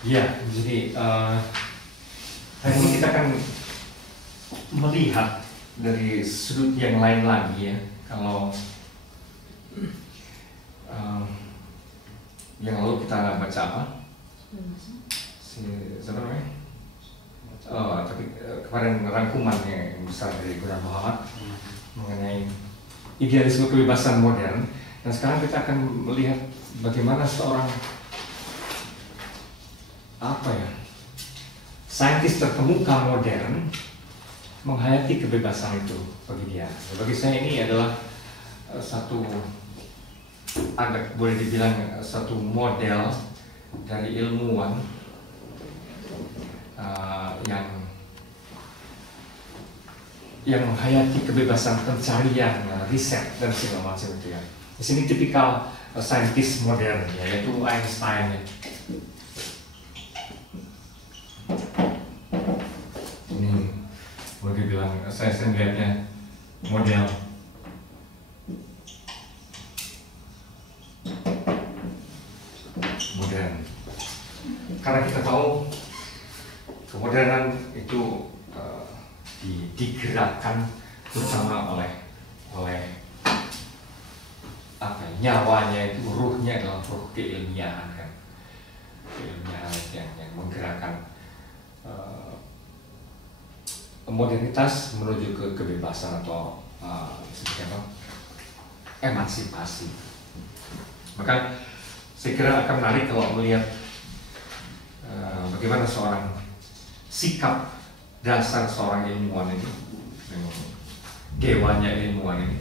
Ya, jadi hari ini kita akan melihat dari sudut yang lain lagi ya. Kalau yang lalu kita baca apa? Siapa namanya? Tapi kemarin rangkuman yang besar dari Gunawan Muhammad mengenai idealisme kebebasan modern. Dan sekarang kita akan melihat bagaimana seorang saintis terkemuka modern menghayati kebebasan itu bagi dia. Bagi saya ini adalah satu agak boleh dibilang satu model dari ilmuwan yang menghayati kebebasan pencarian, riset dan segala macam itu ya. Di sini tipikal saintis modern yaitu Einstein ya. Ini boleh dibilang saya melihatnya model modern karena kita tahu kemodernan itu digerakkan terutama oleh nyawanya itu, ruhnya adalah ruh keilmiahan kan, keilmiahan yang menggerakkan modernitas menuju ke kebebasan atau seperti apa, emansipasi. Maka saya kira akan menarik kalau melihat bagaimana sikap dasar seorang ilmuwan ini, dewanya ilmuwan ini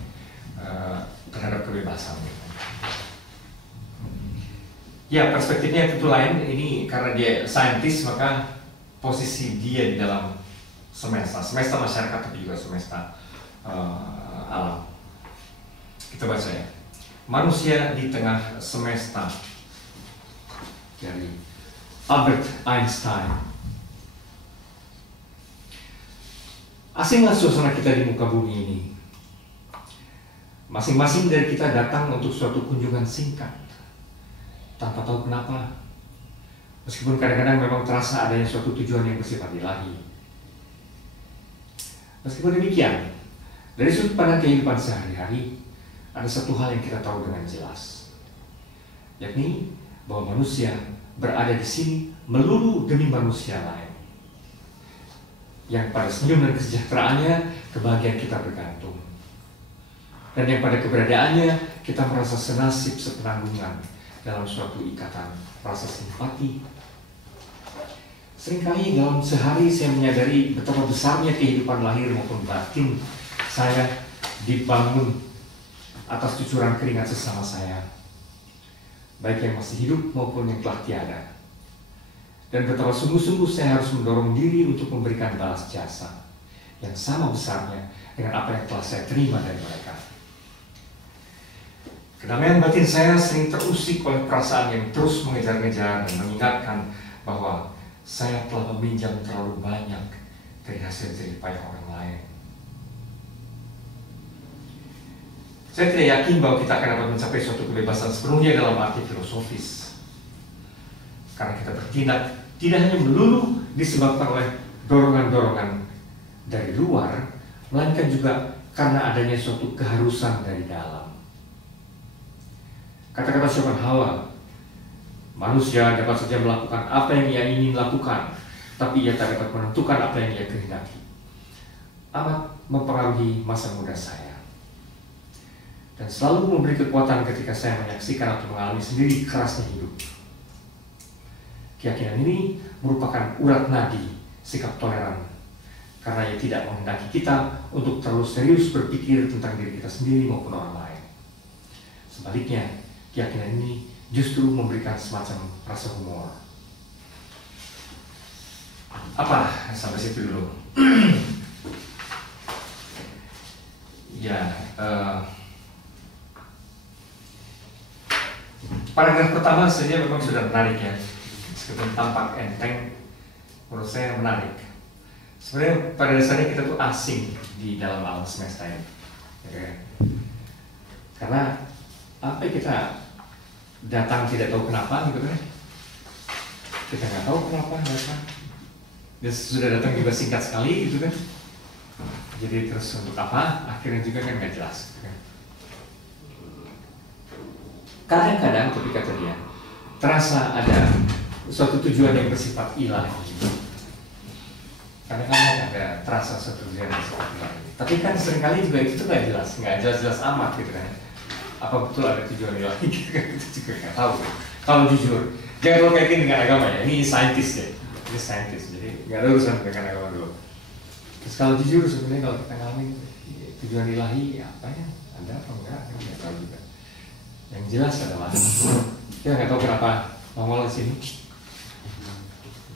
terhadap kebebasan. Ya, perspektifnya tentu lain. Ini karena dia saintis, maka posisi dia di dalam semesta masyarakat tapi juga semesta alam. Kita baca ya. Manusia di tengah semesta dari Albert Einstein. Asinglah suasana kita di muka bumi ini. Masing-masing dari kita datang untuk suatu kunjungan singkat, tanpa tahu kenapa. Meskipun kadang-kadang memang terasa adanya suatu tujuan yang bersifat ilahi. Meskipun demikian, dari sudut pandang kehidupan sehari-hari, ada satu hal yang kita tahu dengan jelas, yakni bahwa manusia berada di sini melulu demi manusia lain, yang pada senyum dan kesejahteraannya kebahagiaan kita bergantung, dan yang pada keberadaannya kita merasa senasib sepenanggungan dalam suatu ikatan rasa simpati. Seringkali dalam sehari saya menyadari betapa besarnya kehidupan lahir maupun batin saya dibangun atas cucuran keringat sesama saya, baik yang masih hidup maupun yang telah tiada. Dan betapa sungguh-sungguh saya harus mendorong diri untuk memberikan balas jasa yang sama besarnya dengan apa yang telah saya terima dari mereka. Kedamaian batin saya sering terusik oleh perasaan yang terus mengejar-ngejar dan mengingatkan bahwa saya telah meminjam terlalu banyak dari hasil jerih payah orang lain. Saya tidak yakin bahwa kita akan dapat mencapai suatu kebebasan sepenuhnya dalam arti filosofis. Karena kita bertindak tidak hanya melulu disebabkan oleh dorongan-dorongan dari luar, melainkan juga karena adanya suatu keharusan dari dalam. Kata-kata Schopenhauer, manusia dapat saja melakukan apa yang ia ingin lakukan, tapi ia tak dapat menentukan apa yang ia kehendaki. Amat mempengaruhi masa muda saya, dan selalu memberi kekuatan ketika saya menyaksikan atau mengalami sendiri kerasnya hidup. Keyakinan ini merupakan urat nadi sikap toleran, karena ia tidak menghendaki kita untuk terlalu serius berpikir tentang diri kita sendiri maupun orang lain. Sebaliknya, keyakinan ini justru memberikan semacam rasa humor. Apa? Sampai situ dulu. Ya, paragraf pertama saja memang sudah menarik ya. Meskipun tampak enteng, menurut saya menarik. Sebenarnya pada dasarnya kita tuh asing di dalam alam semesta ini, ya. Karena apa kita datang tidak tahu kenapa gitu kan? kita nggak tahu kenapa datang. Dan sudah datang juga singkat sekali gitu kan. Jadi terus untuk apa? Akhirnya juga kan nggak jelas. Gitu kan. Kadang-kadang ketika terlihat terasa ada suatu tujuan yang bersifat ilahi. Kadang-kadang ada terasa suatu tujuan yang bersifat ilahi. Tapi kan seringkali juga itu tuh nggak jelas amat gitu kan. Apa betul ada tujuan ilahi gitu kan? Itu juga nggak tahu. Kalau jujur, jangan lo kaitin dengan agama ya. Ini saintis ya. Ini saintis, jadi nggak ada urusan dengan agama dulu. Terus kalau jujur sebenarnya kalau kita ngalamin tujuan ilahi apa ya? Ada apa enggak? Nggak tahu juga. Yang jelas adalah kita nggak tahu kenapa nongol di sini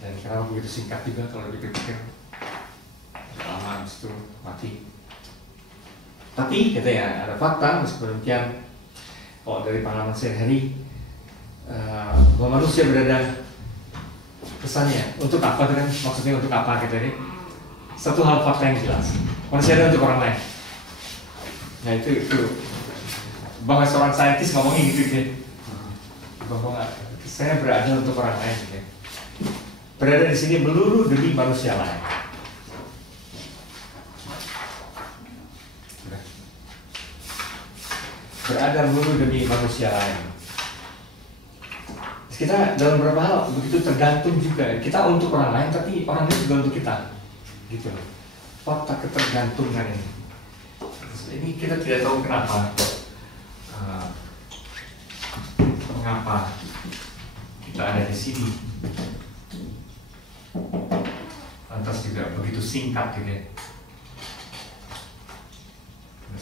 dan kenapa begitu singkat juga kalau dipikir lama habis itu mati. Tapi kita ya ada fakta meskipun demikian kalau dari pengalaman sehari-hari bahwa manusia berada pesannya untuk apa kan? Maksudnya untuk apa kita ini? Satu hal fakta yang jelas manusia ada untuk orang lain. Nah itu bahwa seorang saintis ngomongin gitu deh, bahwa saya berada untuk orang lain gitu. Berada di sini melulu demi manusia lain. Berada melulu demi manusia lain. Kita dalam beberapa hal begitu tergantung juga. Kita untuk orang lain, tapi orang lain juga untuk kita. Gitu loh. Fakta ketergantungan ini. Ini kita tidak tahu kenapa. Mengapa kita ada di sini? Lantas juga begitu singkat gitu ya.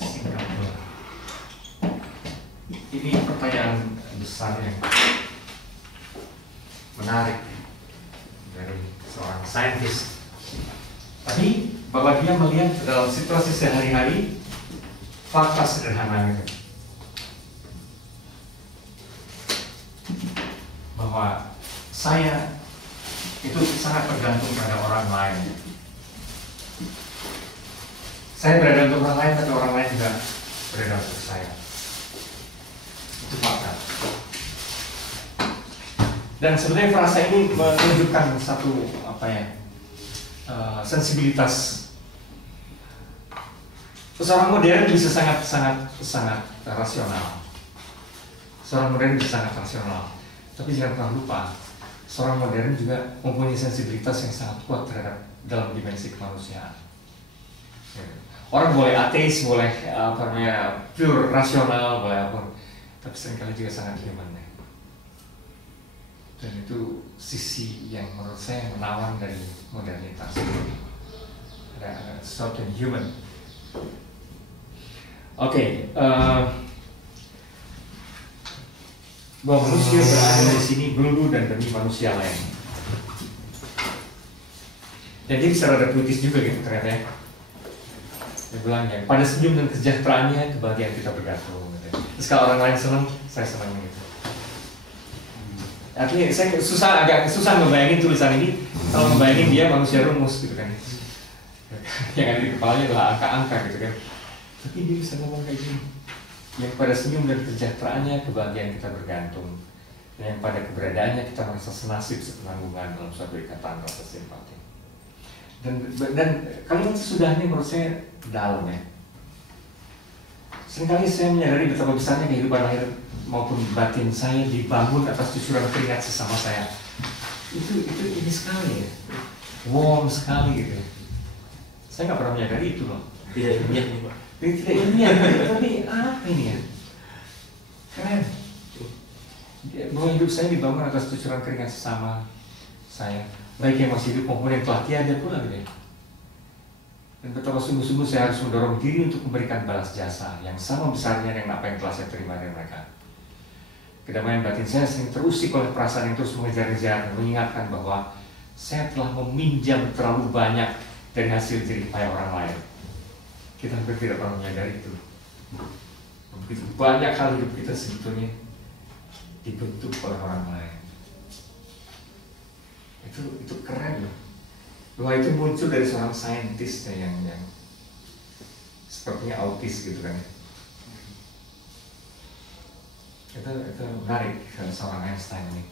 Singkat banget. Ini pertanyaan besar yang menarik dari seorang saintis. Tapi bahwa dia melihat dalam situasi sehari-hari fakta sederhana itu. Bahwa saya itu sangat tergantung pada orang lain. Saya berada untuk orang lain, tapi orang lain juga berada untuk saya. Itu fakta. Dan sebenarnya frasa ini menunjukkan satu sensibilitas. Seorang modern bisa sangat rasional. Seorang modern bisa sangat rasional. Tapi jangan pernah lupa, seorang modern juga mempunyai sensibilitas yang sangat kuat terhadap dalam dimensi kemanusiaan. Orang boleh ateis, boleh pure rasional, boleh apa, tapi seringkali juga sangat human. Dan itu sisi yang menurut saya menawan dari modernitas. Ada sesuatu yang human. Oke. Bahwa manusia berada di sini melulu dan demi manusia lain. Jadi secara ada puitis juga gitu ternyata ya. Dia bilang ya, pada senyum dan kesejahteraannya kebahagiaan kita bergantung. Gitu. Terus kalau orang lain senang, saya senang gitu. Artinya saya agak susah membayangin tulisan ini kalau membayangin dia manusia rumus gitu kan. Yang ada di kepalanya adalah angka-angka gitu kan. Tapi dia bisa ngomong kayak gini. Yang pada senyum dan kesejahteraannya kebahagiaan kita bergantung, dan yang pada keberadaannya kita merasa senasib sepenanggungan dalam suatu ikatan rasa simpati. Dan kalimat sesudahnya menurut saya dalam ya. Seringkali saya menyadari betapa besarnya kehidupan lahir maupun batin saya dibangun atas cucuran keringat sesama saya. Itu ini sekali ya, warm sekali gitu. Saya nggak pernah menyadari itu loh. Tidak ilmiah nih Pak. Tidak ilmiah, tapi apa ini ya? Keren. Bahwa hidup saya dibangun atas cucuran keringat sesama saya, baik yang masih hidup maupun yang telah tiada pula gitu ya. Dan betapa sungguh-sungguh saya harus mendorong diri untuk memberikan balas jasa yang sama besarnya dengan apa yang telah saya terima dari mereka. Kedamaian batin saya sering terusik oleh perasaan yang terus mengejar-ngejar, mengingatkan bahwa saya telah meminjam terlalu banyak dari hasil jerih payah orang lain. Kita hampir tidak pernah menyadari itu. Begitu banyak hal hidup kita sebetulnya dibentuk oleh orang lain. Itu keren loh. Bahwa itu muncul dari seorang saintis yang sepertinya autis gitu kan. Itu menarik seorang Einstein ini.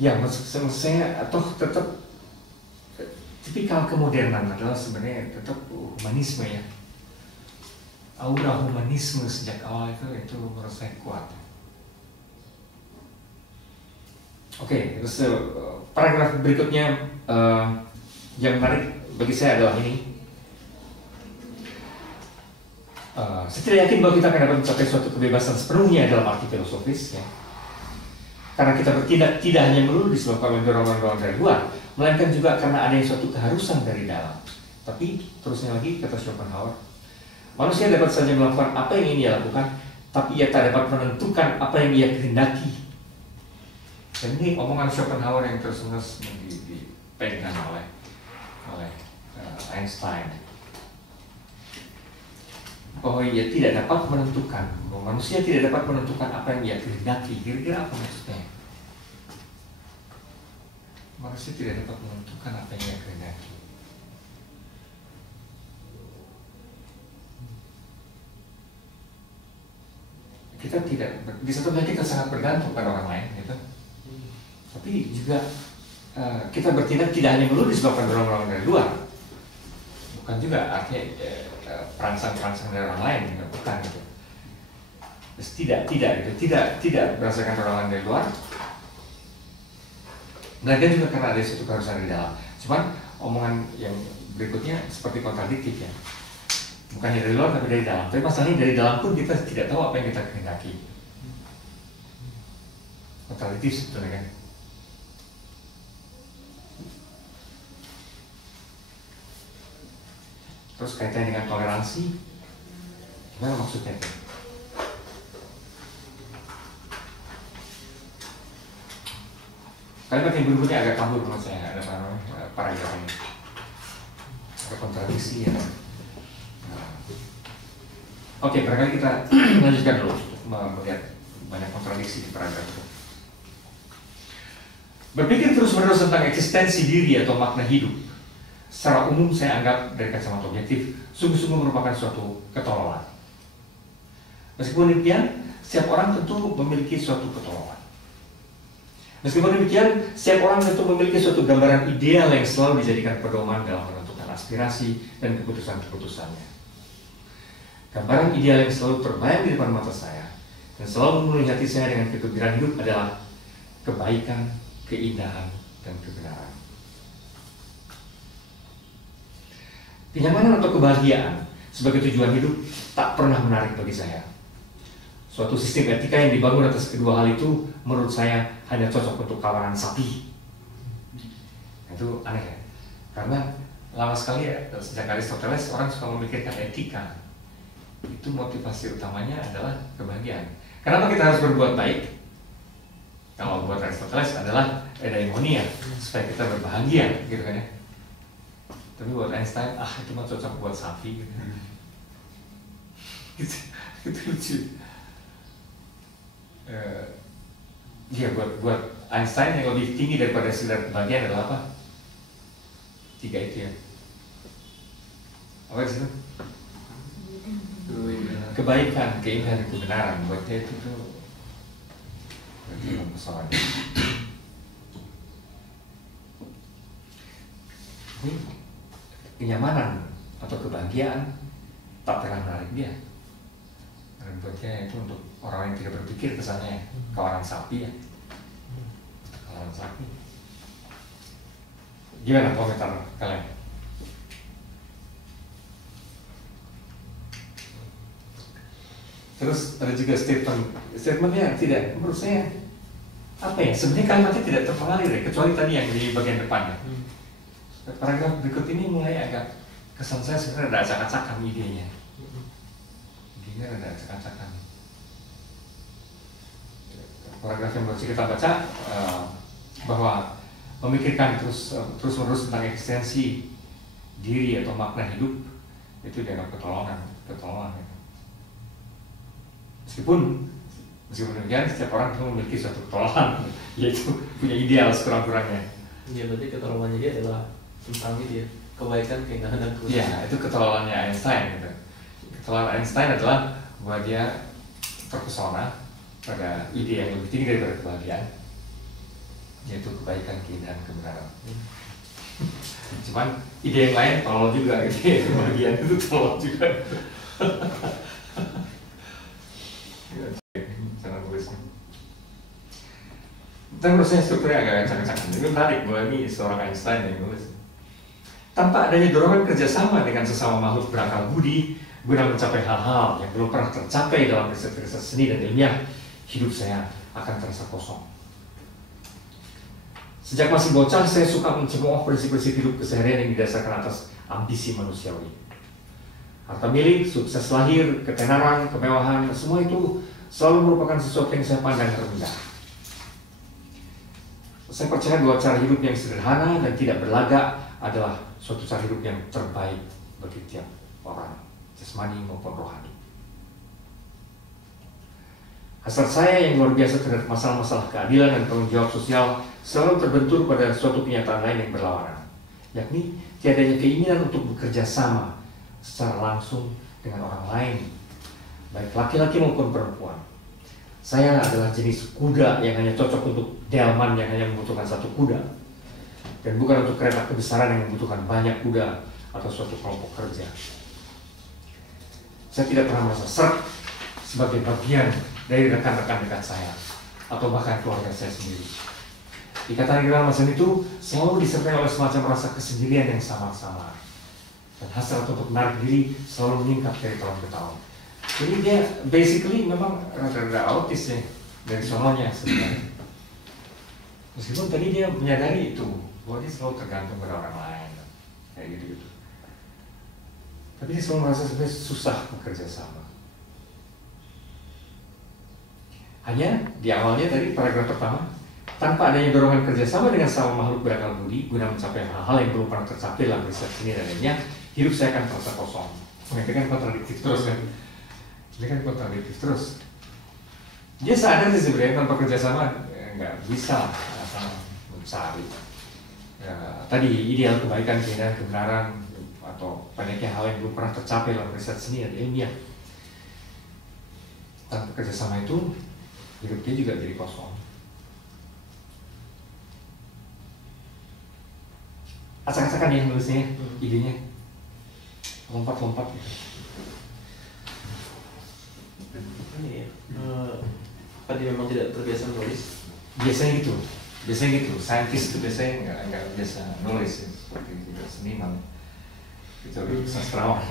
Ya, maksud saya atau tetap tipikal kemodernan adalah sebenarnya tetap humanisme ya. Aura humanisme sejak awal itu menurut saya kuat. Oke, terus paragraf berikutnya yang menarik bagi saya adalah ini. Saya tidak yakin bahwa kita akan dapat mencapai suatu kebebasan sepenuhnya dalam arti filosofis ya. Karena kita bertindak tidak hanya melulu disebabkan oleh dorongan-dorongan dari luar, melainkan juga karena ada suatu keharusan dari dalam. Tapi terusnya lagi kata Schopenhauer, manusia dapat saja melakukan apa yang ingin ia lakukan, tapi ia tak dapat menentukan apa yang ia kehendaki. Dan ini omongan Schopenhauer yang terus-menerus dipegang oleh Einstein, bahwa ia tidak dapat menentukan, bahwa manusia tidak dapat menentukan apa yang ia kehendaki. Kira-kira apa maksudnya? Manusia tidak dapat menentukan apa yang ia kehendaki. Kita tidak, di satu pihak kita sangat bergantung pada orang lain, gitu. Tapi juga kita bertindak tidak hanya melulu disebabkan dorongan dari luar, bukan juga artinya perangsang-perangsang dari orang lain, gitu. Bukan gitu. Terus tidak berdasarkan dorongan dari luar, melainkan juga karena ada suatu keharusan di dalam. Cuman omongan yang berikutnya seperti kontradiktif ya. Bukannya dari luar tapi dari dalam. Tapi masalahnya dari dalam pun kita tidak tahu apa yang kita kehendaki. Kontradiktif sebetulnya kan. Terus kaitannya dengan toleransi, gimana maksudnya? Kalimat yang berikutnya agak kabur menurut saya, ada paragraf ini. Ada kontradiksi ya. Oke, barangkali kita lanjutkan dulu melihat banyak kontradiksi di paragraf itu. Berpikir terus-menerus tentang eksistensi diri atau makna hidup, secara umum saya anggap dari kacamata objektif sungguh-sungguh merupakan suatu ketololan. Meskipun demikian, setiap orang tentu memiliki suatu ketololan. Meskipun demikian, setiap orang tentu memiliki suatu gambaran ideal yang selalu dijadikan pedoman dalam menentukan aspirasi dan keputusan-keputusannya. Gambaran ideal yang selalu terbayang di depan mata saya dan selalu memenuhi hati saya dengan kegembiraan hidup adalah kebaikan, keindahan, dan kebenaran. Kenyamanan atau kebahagiaan sebagai tujuan hidup tak pernah menarik bagi saya. Suatu sistem etika yang dibangun atas kedua hal itu menurut saya hanya cocok untuk kawanan sapi. Itu aneh ya, karena lama sekali ya, sejak Aristoteles orang suka memikirkan etika. Itu motivasi utamanya adalah kebahagiaan. Kenapa kita harus berbuat baik? Kalau buat Aristoteles adalah eudaimonia, supaya kita berbahagia, gitu kan ya. Tapi buat Einstein, itu mah cocok buat sapi, gitu. Itu lucu. Ya buat Einstein yang lebih tinggi daripada sekedar kebahagiaan adalah apa? 3 itu ya. Apa sih itu? Kebaikan, keindahan, kebenaran. Buat dia itu tuh persoalan. Ini kenyamanan atau kebahagiaan tak pernah menarik dia. Karena buat dia itu untuk orang yang tidak berpikir kesannya kawanan sapi ya. Kawanan sapi. Gimana komentar kalian? Terus ada juga statementnya tidak, menurut saya apa ya, sebenarnya kalimatnya tidak terpengaruh ya, kecuali tadi yang di bagian depan ya. Paragraf berikut ini mulai agak, kesan saya sebenarnya ada acak-acakan idenya. Idenya ada acak-acakan. Paragraf yang baru kita baca bahwa memikirkan terus-menerus tentang eksistensi diri atau makna hidup itu dianggap ketololan. Meskipun demikian setiap orang itu memiliki suatu ketololan, yaitu punya ideal sekurang-kurangnya. Ya berarti ketololannya dia adalah tentang itu ya, kebaikan, keindahan, dan kebenaran. Iya, itu ketololannya Einstein gitu. Ketololan Einstein adalah bahwa dia terpesona pada ide yang lebih tinggi daripada kebahagiaan. yaitu kebaikan, keindahan, kebenaran. Cuman ide yang lain tolol juga, ide kebahagiaan itu tolol juga. Cara nulisnya. Tapi menurut saya strukturnya agak acak-acakan. Ini menarik bahwa ini seorang Einstein yang nulis. Tanpa adanya dorongan kerjasama dengan sesama makhluk berakal budi guna mencapai hal-hal yang belum pernah tercapai dalam riset-riset seni dan ilmiah, hidup saya akan terasa kosong. Sejak masih bocah, saya suka mencemooh prinsip-prinsip hidup keseharian yang didasarkan atas ambisi manusiawi. Harta milik, sukses lahir, ketenaran, kemewahan, semua itu selalu merupakan sesuatu yang saya pandang rendah. Saya percaya bahwa cara hidup yang sederhana dan tidak berlagak adalah suatu cara hidup yang terbaik bagi tiap orang, jasmani maupun rohani. Hasrat saya yang luar biasa terhadap masalah-masalah keadilan dan tanggung jawab sosial selalu terbentur pada suatu kenyataan lain yang berlawanan, yakni tiadanya keinginan untuk bekerja sama secara langsung dengan orang lain, baik laki-laki maupun perempuan. Saya adalah jenis kuda yang hanya cocok untuk delman yang hanya membutuhkan satu kuda, dan bukan untuk kereta kebesaran yang membutuhkan banyak kuda atau suatu kelompok kerja. Saya tidak pernah merasa seret sebagai bagian dari rekan-rekan dekat saya atau bahkan keluarga saya sendiri. Ikatan yang dalam masa itu selalu disertai oleh semacam rasa kesendirian yang samar-samar, dan hasrat untuk menarik diri selalu meningkat dari tahun ke tahun. Jadi dia basically memang rada-rada autis ya dari sononya sebenarnya. Meskipun tadi dia menyadari itu bahwa dia selalu tergantung pada orang lain kayak gitu. Tapi dia selalu merasa sebenarnya susah bekerja sama. Hanya di awalnya tadi paragraf pertama, tanpa adanya dorongan kerjasama dengan sama makhluk berakal budi guna mencapai hal-hal yang belum pernah tercapai dalam riset seni dan lainnya, hidup saya akan terasa kosong. Ini kan kontradiktif terus kan? Ini kan kontradiktif terus. Dia sadar sih sebenarnya tanpa kerjasama nggak bisa mencari. Ya, tadi ideal kebaikan, keindahan, kebenaran, atau banyaknya hal yang belum pernah tercapai dalam riset seni dan ilmiah. Tanpa kerjasama itu, hidup dia juga jadi kosong. Acak-acakan ya nulisnya, idenya lompat-lompat gitu. Ini ya, apa dia memang tidak terbiasa menulis? Biasanya gitu, saintis itu biasanya nggak biasa nulis ya, seperti juga seniman, kecuali sastrawan.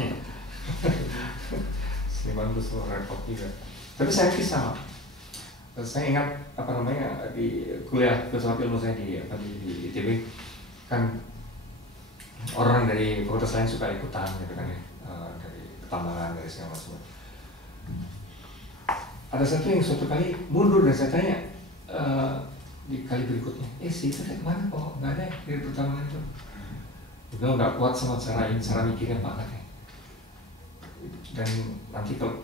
Seniman itu selalu repot juga. Tapi saintis sama. Saya ingat di kuliah filsafat ilmu saya di ITB kan orang dari fakultas lain suka ikutan gitu kan ya, dari pertambangan dari segala macam. Ada satu yang suatu kali mundur dan saya tanya di kali berikutnya, sih itu dari mana kok nggak ada dari pertambangan itu? Dia nggak kuat sama cara mikirnya Pak katanya. Dan nanti kalau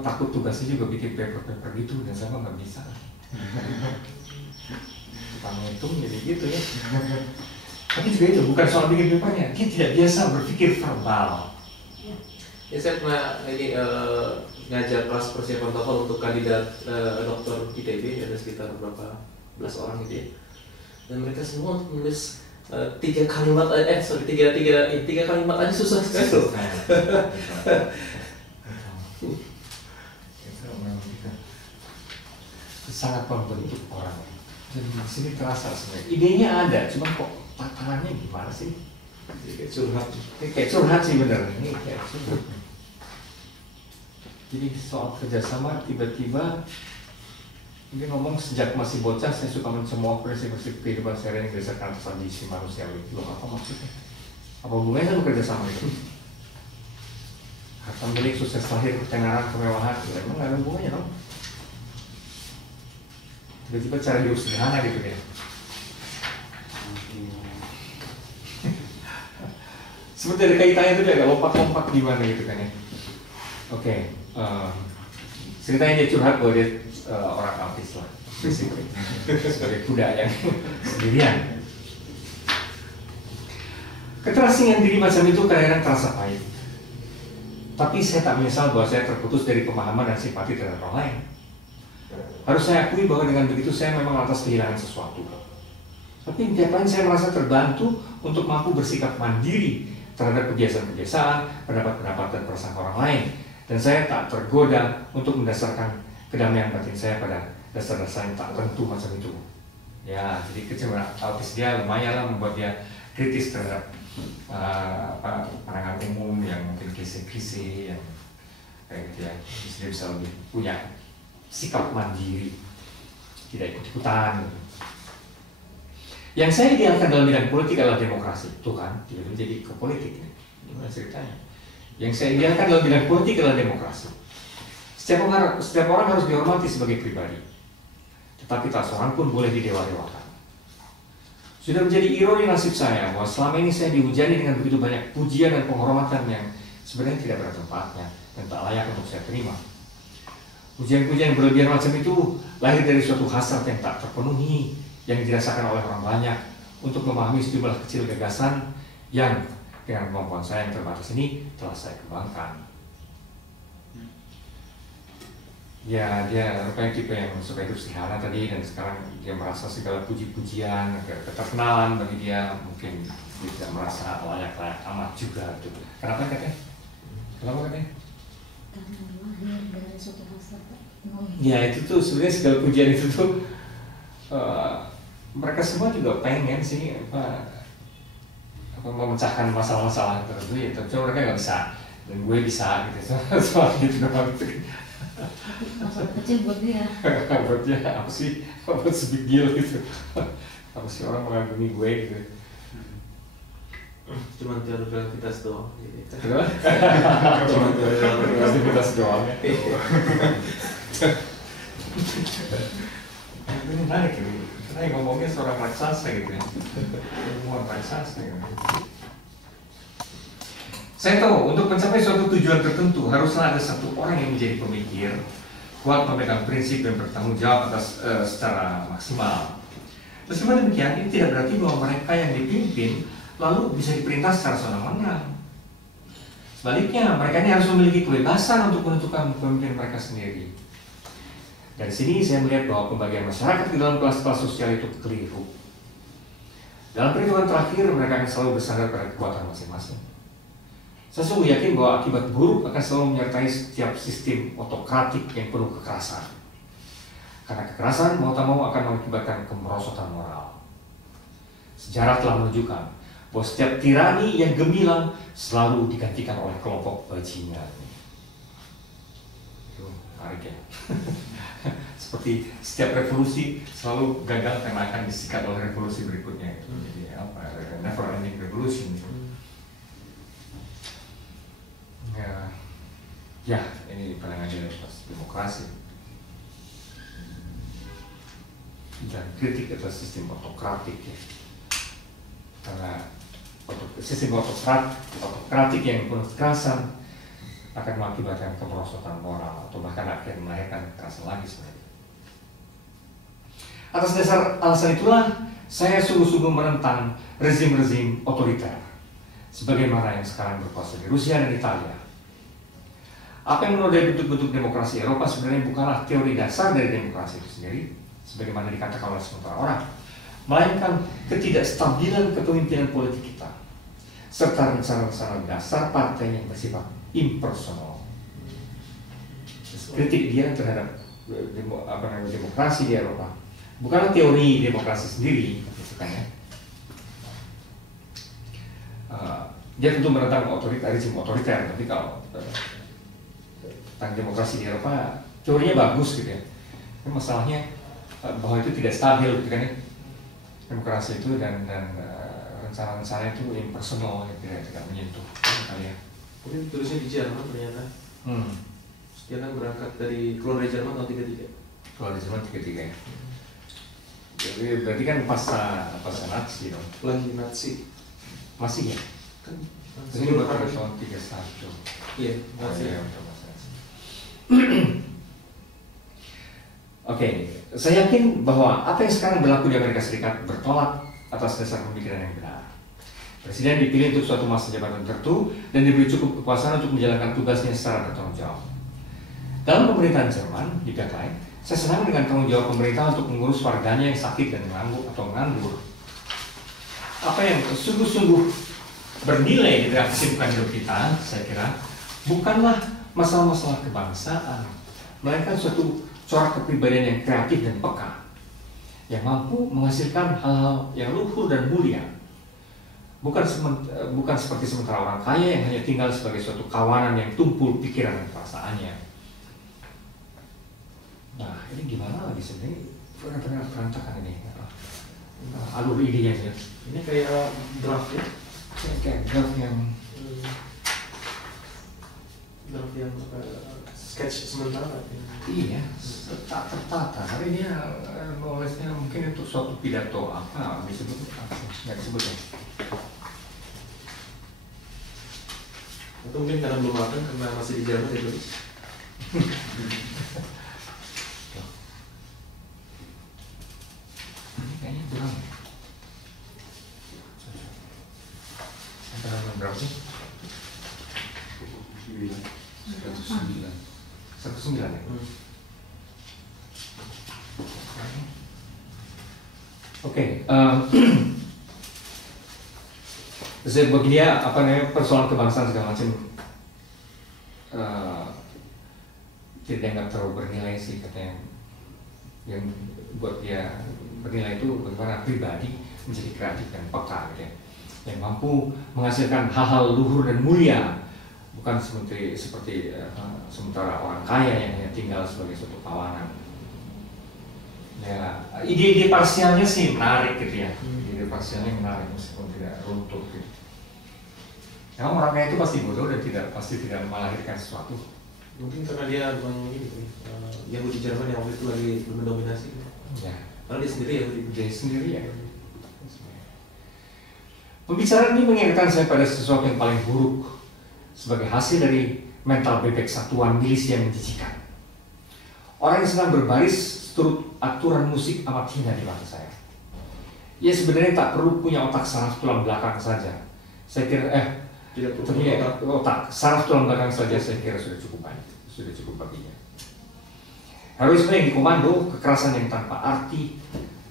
takut tugasnya juga bikin paper gitu dan saya nggak bisa. Tukang hitung jadi gitu ya. Tapi juga itu bukan soal bikin papernya, dia tidak biasa berpikir verbal. Ya saya pernah ngajar kelas persiapan TOEFL untuk kandidat doktor ITB, ada sekitar berapa belas orang gitu ya. Dan mereka semua untuk menulis tiga kalimat aja susah sekali. Sangat membentuk orang. Dan di sini terasa sebenarnya idenya ada, cuma kok tatarannya gimana sih? Kayak curhat sih bener. Ini kayak curhat. Jadi soal kerjasama tiba-tiba dia ngomong sejak masih bocah saya suka mencemooh prinsip-prinsip kehidupan sehari-hari yang berdasarkan atas ambisi manusiawi. Loh apa maksudnya? Apa hubungannya sama kerjasama itu? Harta milik, sukses lahir, ketenaran, kemewahan, emang nggak ada hubungannya dong? Tiba-tiba cara hidup sederhana gitu ya. Seperti ada kaitannya itu agak lompat-lompat gimana gitu kan ya. Oke, ceritanya dia curhat bahwa dia orang autis lah, basically. Sebagai kuda yang sendirian. Keterasingan diri macam itu kadang-kadang terasa pahit. Tapi saya tak menyesal bahwa saya terputus dari pemahaman dan simpati terhadap orang lain. Harus saya akui bahwa dengan begitu saya memang lantas kehilangan sesuatu. Tapi di pihak lain saya merasa terbantu untuk mampu bersikap mandiri terhadap kebiasaan-kebiasaan, pendapat-pendapat dan perasaan orang lain. Dan saya tak tergoda untuk mendasarkan kedamaian batin saya pada dasar-dasar yang tak tentu macam itu. Ya, jadi kecemasan autis dia lumayan lah membuat dia kritis terhadap pandangan umum yang mungkin klise-klise yang kayak gitu ya. Jadi dia bisa lebih punya sikap mandiri, tidak ikut-ikutan. Yang saya idealkan dalam bidang politik adalah demokrasi. Tuh kan, tidak menjadi ke politik nih. Gimana ceritanya? Yang saya idealkan dalam bidang politik adalah demokrasi. Setiap orang harus dihormati sebagai pribadi. Tetapi tak seorang pun boleh didewa-dewakan. Sudah menjadi ironi nasib saya bahwa selama ini saya dihujani dengan begitu banyak pujian dan penghormatan yang sebenarnya tidak pada tempatnya dan tak layak untuk saya terima. Pujian-pujian yang berlebihan macam itu lahir dari suatu hasrat yang tak terpenuhi, yang dirasakan oleh orang banyak untuk memahami sejumlah kecil gagasan yang dengan kemampuan saya yang terbatas ini telah saya kembangkan. Ya, dia rupanya tipe yang suka hidup sederhana tadi, dan sekarang dia merasa segala puji-pujian, keterkenalan bagi dia mungkin dia tidak merasa layak-layak amat juga. Gitu. Kenapa katanya? Kenapa katanya? Karena lahir dari suatu hasrat. Ya itu tuh sebenarnya segala pujian itu tuh mereka semua juga pengen sih memecahkan masalah-masalah tertentu ya, tapi mereka nggak bisa, dan gue bisa gitu soal gitu doang. Masalah kecil buat dia. Buat dia apa sih, apa big deal gitu, apa sih orang mengagumi gue gitu. Cuman teori relativitas doang. Cuma teori relativitas doang ya. Ini menarik gitu. Karena yang ngomongnya seorang raksasa gitu ya, ilmuwan raksasa gitu. Saya tahu untuk mencapai suatu tujuan tertentu haruslah ada satu orang yang menjadi pemikir, kuat memegang prinsip dan bertanggung jawab atas secara maksimal. Meskipun demikian, ini tidak berarti bahwa mereka yang dipimpin lalu bisa diperintah secara sewenang-wenang. Sebaliknya, mereka ini harus memiliki kebebasan untuk menentukan pemimpin mereka sendiri. Dari sini saya melihat bahwa pembagian masyarakat di dalam kelas-kelas sosial itu keliru. Dalam perhitungan terakhir, mereka akan selalu bersandar pada kekuatan masing-masing. Saya sungguh yakin bahwa akibat buruk akan selalu menyertai setiap sistem otokratik yang penuh kekerasan. Karena kekerasan mau tak mau akan mengakibatkan kemerosotan moral. Sejarah telah menunjukkan bahwa setiap tirani yang gemilang selalu digantikan oleh kelompok bajingan. Itu menarik ya. Seperti setiap revolusi selalu gagal karena akan disikat oleh revolusi berikutnya. Jadi apa? Never ending revolution. Ya, ini pandangannya atas demokrasi dan kritik atas sistem otokratik ya. Karena sistem otokratik yang penuh kekerasan akan mengakibatkan kemerosotan moral atau bahkan akan melahirkan kekerasan lagi sebenarnya. Atas dasar alasan itulah saya sungguh-sungguh menentang rezim-rezim otoriter sebagaimana yang sekarang berkuasa di Rusia dan Italia. Apa yang menodai bentuk-bentuk demokrasi Eropa sebenarnya bukanlah teori dasar dari demokrasi itu sendiri, sebagaimana dikatakan oleh sementara orang, melainkan ketidakstabilan kepemimpinan politik kita, serta rencana-rencana dasar partai yang bersifat impersonal. Kritik dia terhadap demokrasi di Eropa bukanlah teori demokrasi sendiri, bukannya. Dia tentu menentang rezim otoriter, tapi kalau tentang demokrasi di Eropa teorinya bagus gitu ya. Tapi masalahnya bahwa itu tidak stabil gitu kan ya. Demokrasi itu dan rencana-rencana itu impersonal, tidak menyentuh kali ya. Mungkin tulisnya di Jerman ternyata. Dia kan berangkat keluar dari Jerman tahun 33. Keluar dari Jerman 33 ya. Jadi berarti kan pasca Nazi dong. Lagi Nazi. Masih ya? Kan ini baru tahun 31. Iya, Nazi. Oke, saya yakin bahwa apa yang sekarang berlaku di Amerika Serikat bertolak atas dasar pemikiran yang benar. Presiden dipilih untuk suatu masa jabatan tertentu dan diberi cukup kekuasaan untuk menjalankan tugasnya secara bertanggung jawab. Dalam pemerintahan Jerman, di pihak lain, saya senang dengan tanggung jawab pemerintah untuk mengurus warganya yang sakit dan nganggur. apa yang sungguh-sungguh bernilai di dalam kesibukan hidup kita, saya kira, bukanlah masalah-masalah kebangsaan, melainkan suatu corak kepribadian yang kreatif dan peka, yang mampu menghasilkan hal-hal yang luhur dan mulia. Bukan seperti sementara orang kaya yang hanya tinggal sebagai suatu kawanan yang tumpul pikiran dan perasaannya. Nah, ini gimana lagi sebenarnya? Benar-benar berantakan ini. Alur idenya sih. Ini kayak draft ya? Kayak draft yang sketch sementara. iya, tak tertata. Hari ini nulisnya mungkin untuk suatu pidato apa disebut apa? Nggak disebut ya. Atau mungkin karena belum matang karena masih di Jerman ya tulis. Ini kayaknya kurang. Antara berapa sih? 109. 109 ya? Oke, bagi dia apa namanya persoalan kebangsaan segala macam tidak dianggap terlalu bernilai sih katanya. Yang buat dia bernilai itu bagaimana pribadi menjadi kreatif dan peka gitu ya, yang mampu menghasilkan hal-hal luhur dan mulia, bukan seperti sementara orang kaya yang hanya tinggal sebagai suatu kawanan. Ya, ide-ide parsialnya sih menarik gitu ya. Ide parsialnya menarik meskipun tidak runtuh gitu. Memang orang kaya itu pasti bodoh dan pasti tidak melahirkan sesuatu. Mungkin karena dia Yahudi Jerman yang waktu itu lagi mendominasi. Ya. Karena dia sendiri Yahudi. Dia sendiri ya. Pembicaraan ini mengingatkan saya pada sesuatu yang paling buruk sebagai hasil dari mental bebek satuan milis yang menjijikan. Orang yang sedang berbaris turut aturan musik amat hina di mata saya. Ia sebenarnya tak perlu punya otak saraf tulang belakang saja. Saya kira Tidak perlu punya otak saraf tulang belakang saja saya kira sudah cukup baginya. Heroisme yang dikomando, kekerasan yang tanpa arti,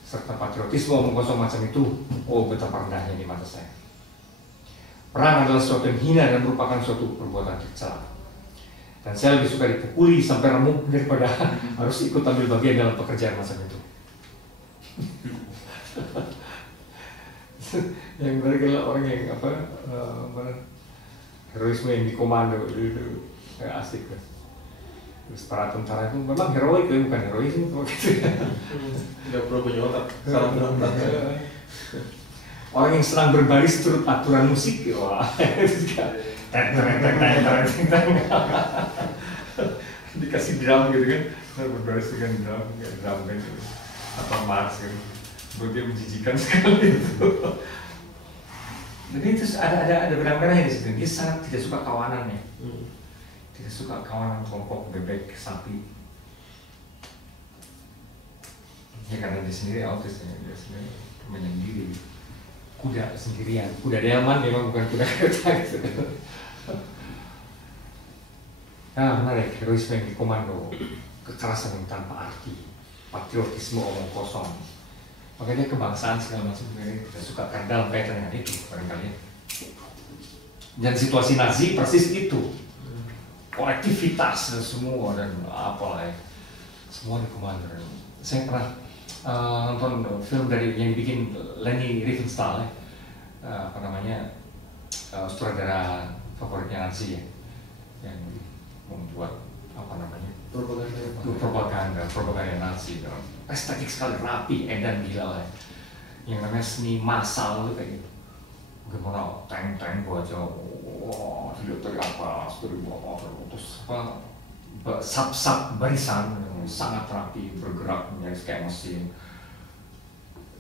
serta patriotisme omong kosong macam itu, oh betapa rendahnya di mata saya. Perang adalah sesuatu yang hina dan merupakan suatu perbuatan tercela. Dan saya lebih suka dipukuli sampai remuk daripada harus ikut ambil bagian dalam pekerjaan macam itu. Yang mereka adalah orang yang heroisme yang dikomando itu asik kan. Terus para tentara itu memang heroik, bukan heroisme gitu. Tidak perlu punya otak. Salah berat. Orang yang sedang berbaris turut aturan musik, wah, dikasih drum gitu kan, berbaris dengan drum band gitu, atau march gitu, buat dia menjijikan sekali itu. Jadi itu ada benang merahnya di situ. Dia sangat tidak suka kawanan ya, tidak suka kawanan kelompok bebek sapi. Ya karena dia sendiri autis ya, dia sendiri menyendiri. Kuda sendirian, kuda delman memang bukan kuda kereta gitu. Nah menarik, heroisme yang dikomando, kekerasan yang tanpa arti, patriotisme omong kosong. Makanya kebangsaan segala macam sebenarnya kita suka karena dalam kaitan dengan itu barangkali. Dan situasi Nazi persis itu, kolektivitas dan semua dan apalah ya, semua dikomando. Saya pernah nonton film dari yang dibikin Leni Riefenstahl sutradara favoritnya Nazi ya, yang membuat propaganda Nazi, estetik sekali, rapi, edan gila lah, yang namanya seni massal itu kayak gitu. Gimana tank aja, wah tidak apa, terus sub barisan yang sangat rapi, bergerak menjadi kayak mesin.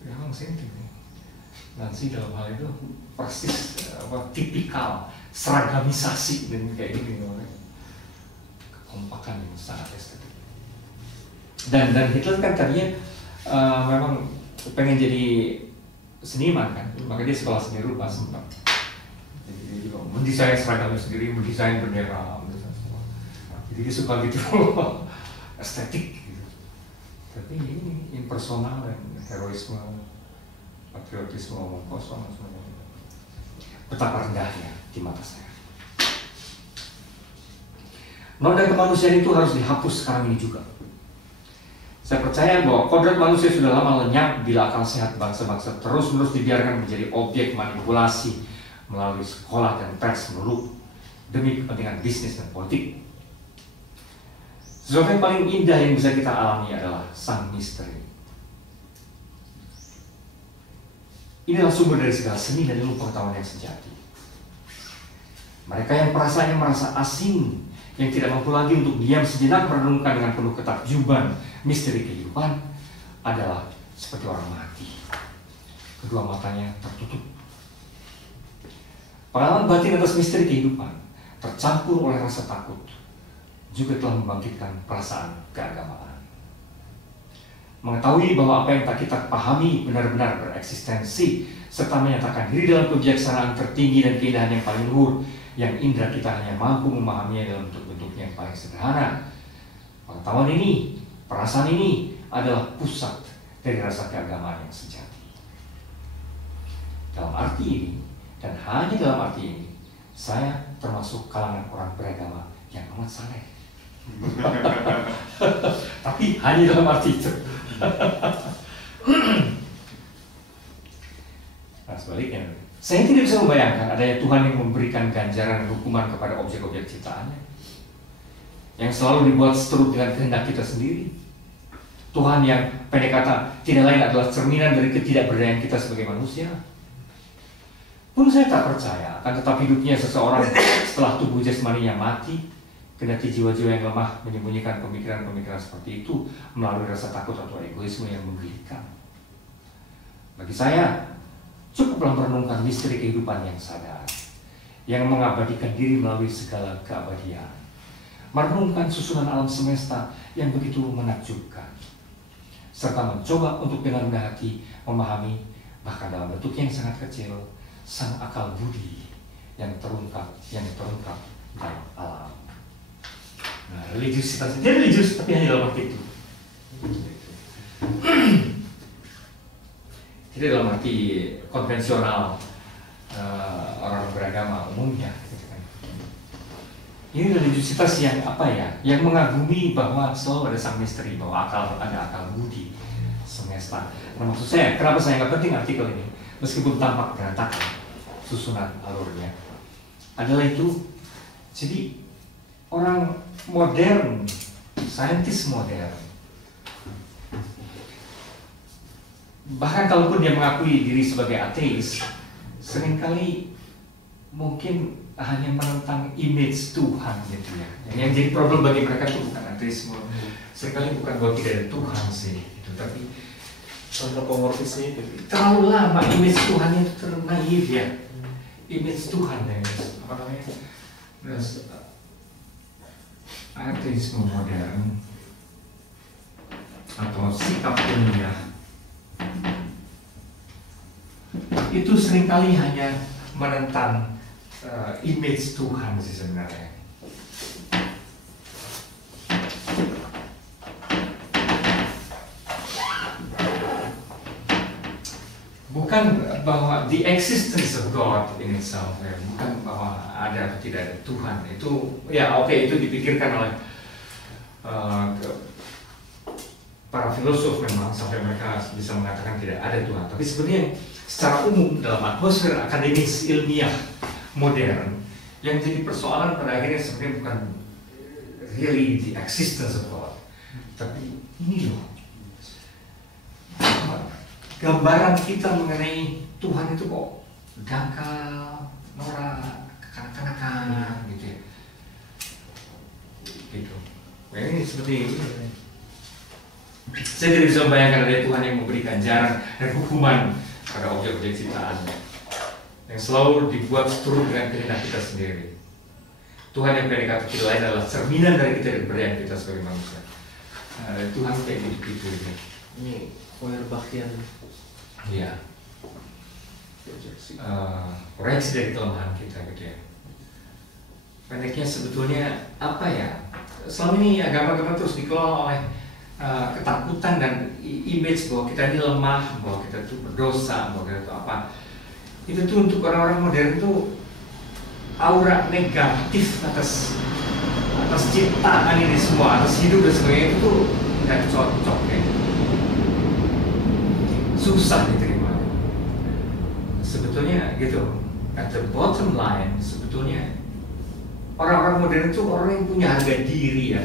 Memang sinting nih. Nanti dalam hal itu persis tipikal seragamisasi dan kayak gini, kekompakan yang sangat estetik. Dan Hitler kan tadinya memang pengen jadi seniman kan, makanya dia sekolah seni rupa sempat. Jadi dia juga mendesain seragamnya sendiri, mendesain bendera. Jadi dia suka gitu estetik gitu. Tapi ini impersonal dan heroisme patriotisme omong kosong dan sebagainya. Betapa rendahnya di mata saya. Noda kemanusiaan itu harus dihapus sekarang ini juga. Saya percaya bahwa kodrat manusia sudah lama lenyap bila akal sehat bangsa-bangsa terus-menerus dibiarkan menjadi objek manipulasi melalui sekolah dan pers melulu demi kepentingan bisnis dan politik. Sesuatu yang paling indah yang bisa kita alami adalah sang misteri. Inilah sumber dari segala seni dan ilmu pengetahuan yang sejati. Mereka yang perasaannya merasa asing, yang tidak mampu lagi untuk diam sejenak merenungkan dengan penuh ketakjuban misteri kehidupan, adalah seperti orang mati. Kedua matanya tertutup. Pengalaman batin atas misteri kehidupan, tercampur oleh rasa takut, juga telah membangkitkan perasaan keagamaan. Mengetahui bahwa apa yang tak kita pahami benar-benar bereksistensi, serta menyatakan diri dalam kebijaksanaan tertinggi dan keindahan yang paling luhur, yang indera kita hanya mampu memahaminya dalam bentuk-bentuknya yang paling sederhana. Pengetahuan ini, perasaan ini adalah pusat dari rasa keagamaan yang sejati. Dalam arti ini, dan hanya dalam arti ini, saya termasuk kalangan orang beragama yang amat saleh. Tapi hanya dalam arti itu. Nah, sebaliknya, saya tidak bisa membayangkan adanya Tuhan yang memberikan ganjaran dan hukuman kepada objek-objek ciptaannya, yang selalu dibuat seturut dengan kehendak kita sendiri. Tuhan yang pendek kata tidak lain adalah cerminan dari ketidakberdayaan kita sebagai manusia. Pun saya tak percaya akan tetap hidupnya seseorang setelah tubuh jasmaninya mati, kendati jiwa-jiwa yang lemah menyembunyikan pemikiran-pemikiran seperti itu melalui rasa takut atau egoisme yang menggelikan. Bagi saya, cukuplah merenungkan misteri kehidupan yang sadar, yang mengabadikan diri melalui segala keabadian, merenungkan susunan alam semesta yang begitu menakjubkan, serta mencoba untuk dengan rendah hati memahami, bahkan dalam bentuknya yang sangat kecil, sang akal budi yang terungkap dalam alam. Nah, religiusitas, dia religius tapi hanya dalam arti itu. Tidak dalam arti konvensional orang beragama umumnya. Ini religiusitas yang apa ya? Yang mengagumi bahwa selalu ada sang misteri, bahwa ada akal budi semesta. Nah, maksud saya, kenapa saya nggak penting artikel ini, meskipun tampak berantakan susunan alurnya, adalah itu. Jadi orang modern, saintis modern, bahkan kalaupun dia mengakui diri sebagai ateis, seringkali mungkin hanya menentang image Tuhan gitu ya. Yang jadi problem bagi mereka itu bukan ateisme, seringkali bukan bahwa tidak ada Tuhan sih, gitu, tapi antropomorfisnya itu terlalu lama image Tuhan itu terlalu naif ya. Image Tuhan ya, apa namanya? Ateisme modern atau sikap ilmiah itu seringkali hanya menentang image Tuhan sih sebenarnya. Bukan bahwa the existence of God in itself, ya. Bukan bahwa ada atau tidak ada Tuhan. Itu ya oke, itu dipikirkan oleh para filosof memang sampai mereka bisa mengatakan tidak ada Tuhan. Tapi sebenarnya secara umum dalam atmosfer akademis ilmiah modern yang jadi persoalan pada akhirnya sebenarnya bukan really the existence of God, tapi ini loh, gambaran kita mengenai Tuhan itu kok dangkal, norak, kekanak-kanakan gitu ya. Gitu. Nah, ini seperti ini. Saya tidak bisa membayangkan ada Tuhan yang memberi ganjaran dan hukuman pada objek-objek ciptaan yang selalu dibuat seturut dengan kehendak kita sendiri. Tuhan yang predikat tidak lain adalah cerminan dari ketidakberdayaan kita sebagai manusia. Tuhan kayak gitu-gitu ya. Ini Feuerbachian. Iya. Koreksi dari kelemahan kita gitu ya. Pendeknya sebetulnya apa ya? Selama ini agama-agama terus dikelola oleh ketakutan dan image bahwa kita ini lemah, bahwa kita itu berdosa, bahwa kita itu apa. Itu tuh untuk orang-orang modern tuh aura negatif atas ciptaan ini semua, atas hidup dan sebagainya itu nggak cocok ya. Susah diterima. Sebetulnya gitu. At the bottom line, sebetulnya orang-orang modern itu orang yang punya harga diri ya,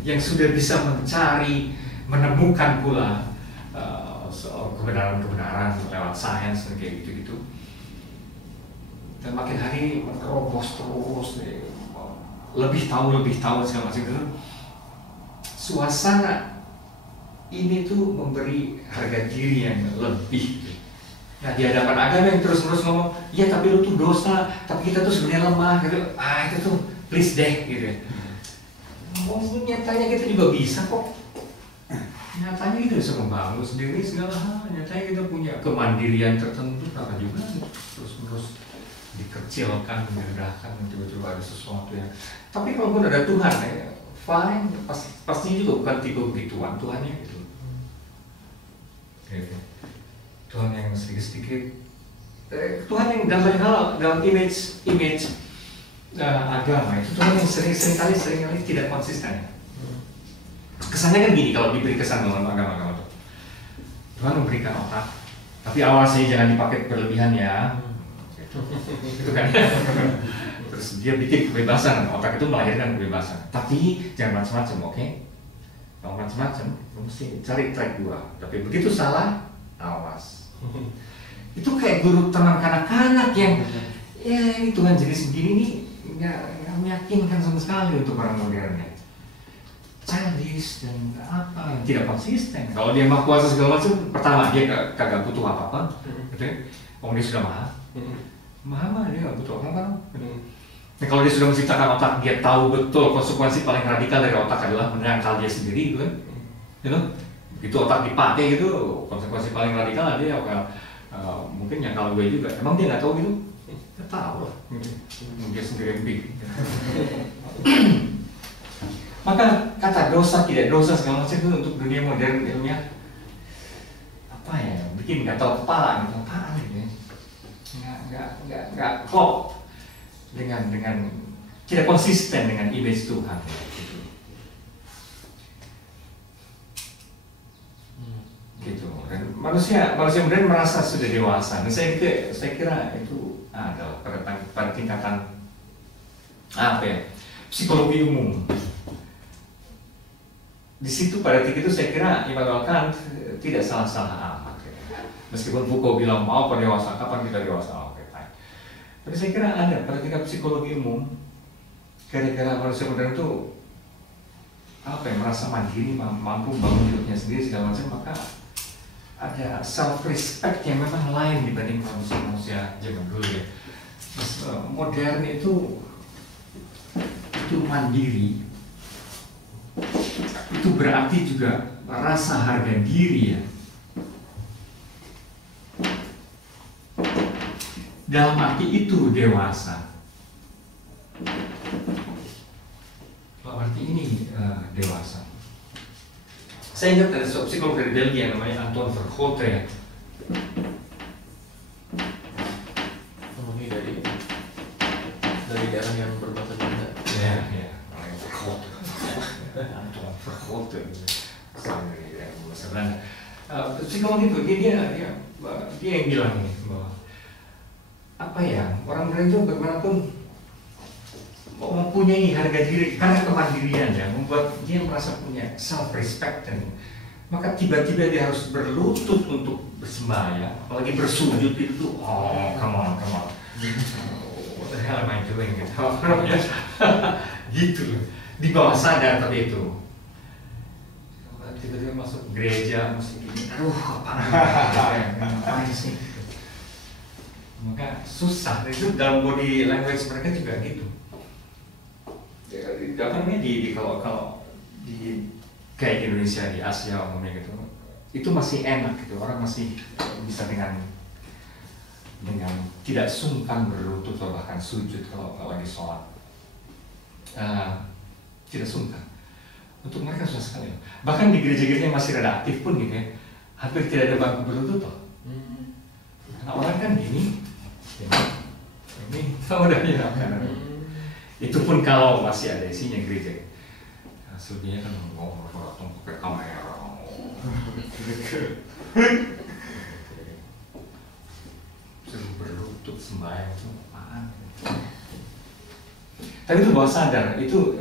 yang sudah bisa mencari, menemukan pula soal kebenaran-kebenaran lewat sains dan kayak gitu-gitu. Dan makin hari menerobos terus, lebih tahu segala macam itu. Suasana ini tuh memberi harga diri yang lebih. Nah di hadapan agama yang terus-terus ngomong, ya tapi lu tuh dosa, tapi kita tuh sebenarnya lemah gitu. Itu tuh please deh gitu ya. Nyatanya kita juga bisa kok. Nyatanya kita bisa membangun sendiri segala hal. Nyatanya kita punya kemandirian tertentu, apa juga terus-terus dikecilkan, direndahkan, tiba-tiba ada sesuatu yang. Tapi kalaupun ada Tuhan ya, fine, pastinya juga bukan tipe begituan Tuhannya gitu. Gitu. Tuhan yang sedikit-sedikit, Tuhan yang dalam banyak hal, dalam image agama itu Tuhan yang seringkali tidak konsisten. Kesannya kan gini kalau diberi kesan dalam agama-agama itu, Tuhan memberikan otak, tapi awasnya jangan dipakai berlebihan ya. Itu kan. Terus dia bikin kebebasan, otak itu melahirkan kebebasan. Tapi jangan macam-macam, oke? Kalau macam-macam, mesti cari track 2. Tapi begitu salah, awas. Itu kayak guru taman kanak-kanak yang ya ini Tuhan jenis begini nih nggak meyakinkan sama sekali untuk orang modern ya. Childish dan apa yang tidak konsisten. Kalau dia maha kuasa segala macam, pertama dia kagak butuh apa-apa, gitu ya. Dia sudah maha dia nggak butuh apa-apa. Nah, kalau dia sudah menciptakan otak, dia tahu betul konsekuensi paling radikal dari otak adalah menangkal dia sendiri, gitu kan? Gitu? Begitu otak dipakai gitu, konsekuensi paling radikal dia mungkin yang kalau gue juga. Emang dia nggak tahu gitu? Dia tahu lah. Dia sendiri yang bikin. Maka kata dosa tidak dosa segala macam itu untuk dunia modern ilmiah apa ya? Bikin nggak tahu kepala gitu. Apaan gitu? Nggak klop dengan tidak konsisten dengan image Tuhan. Gitu. Dan manusia modern merasa sudah dewasa. Dan saya kira itu adalah pada tingkatan apa ya, psikologi umum. Di situ pada titik itu saya kira Immanuel Kant tidak salah-salah amat. Meskipun Foucault bilang mau dewasa, kapan kita dewasa? Oke, fine. Tapi saya kira ada pada tingkat psikologi umum, kira-kira manusia modern itu apa ya, merasa mandiri, mampu bangun hidupnya sendiri segala macam, maka ada self respect yang memang lain dibanding manusia zaman dulu ya. Modern itu mandiri, itu berarti juga rasa harga diri ya. Dalam arti itu dewasa. Dalam arti ini dewasa. Saya ingat ada seorang psikolog dari Belgia namanya Anton Verhoeven ya. Ini dari daerah yang berbahasa Belanda. Ya, Anton Verhoeven, dari bahasa Belanda. Psikolog itu dia yang bilang ini bahwa apa ya, orang modern itu bagaimanapun mempunyai harga diri karena kemandirian ya, membuat dia merasa punya self respect, dan maka tiba-tiba dia harus berlutut untuk bersembahyang, apalagi bersujud itu come on what the hell am I doing gitu. Gitu loh, di bawah sadar tapi itu tiba-tiba masuk gereja mesti gini, ngapain sih. Maka susah, itu dalam body language mereka juga gitu. Apa namanya kalau di kayak di Indonesia, di Asia umumnya gitu, itu masih enak gitu, orang masih bisa dengan tidak sungkan berlutut atau bahkan sujud kalau lagi sholat, tidak sungkan. Untuk mereka susah sekali. Bahkan di gereja-gereja yang masih rada aktif pun gitu ya, hampir tidak ada bangku berlutut toh. Karena orang kan gini, ini sama udah itu pun kalau masih ada isinya gereja. Nah, selebihnya kan ngomong pakai kamera. Suruh berlutut sembahyang itu apaan? Tapi itu bawah sadar, itu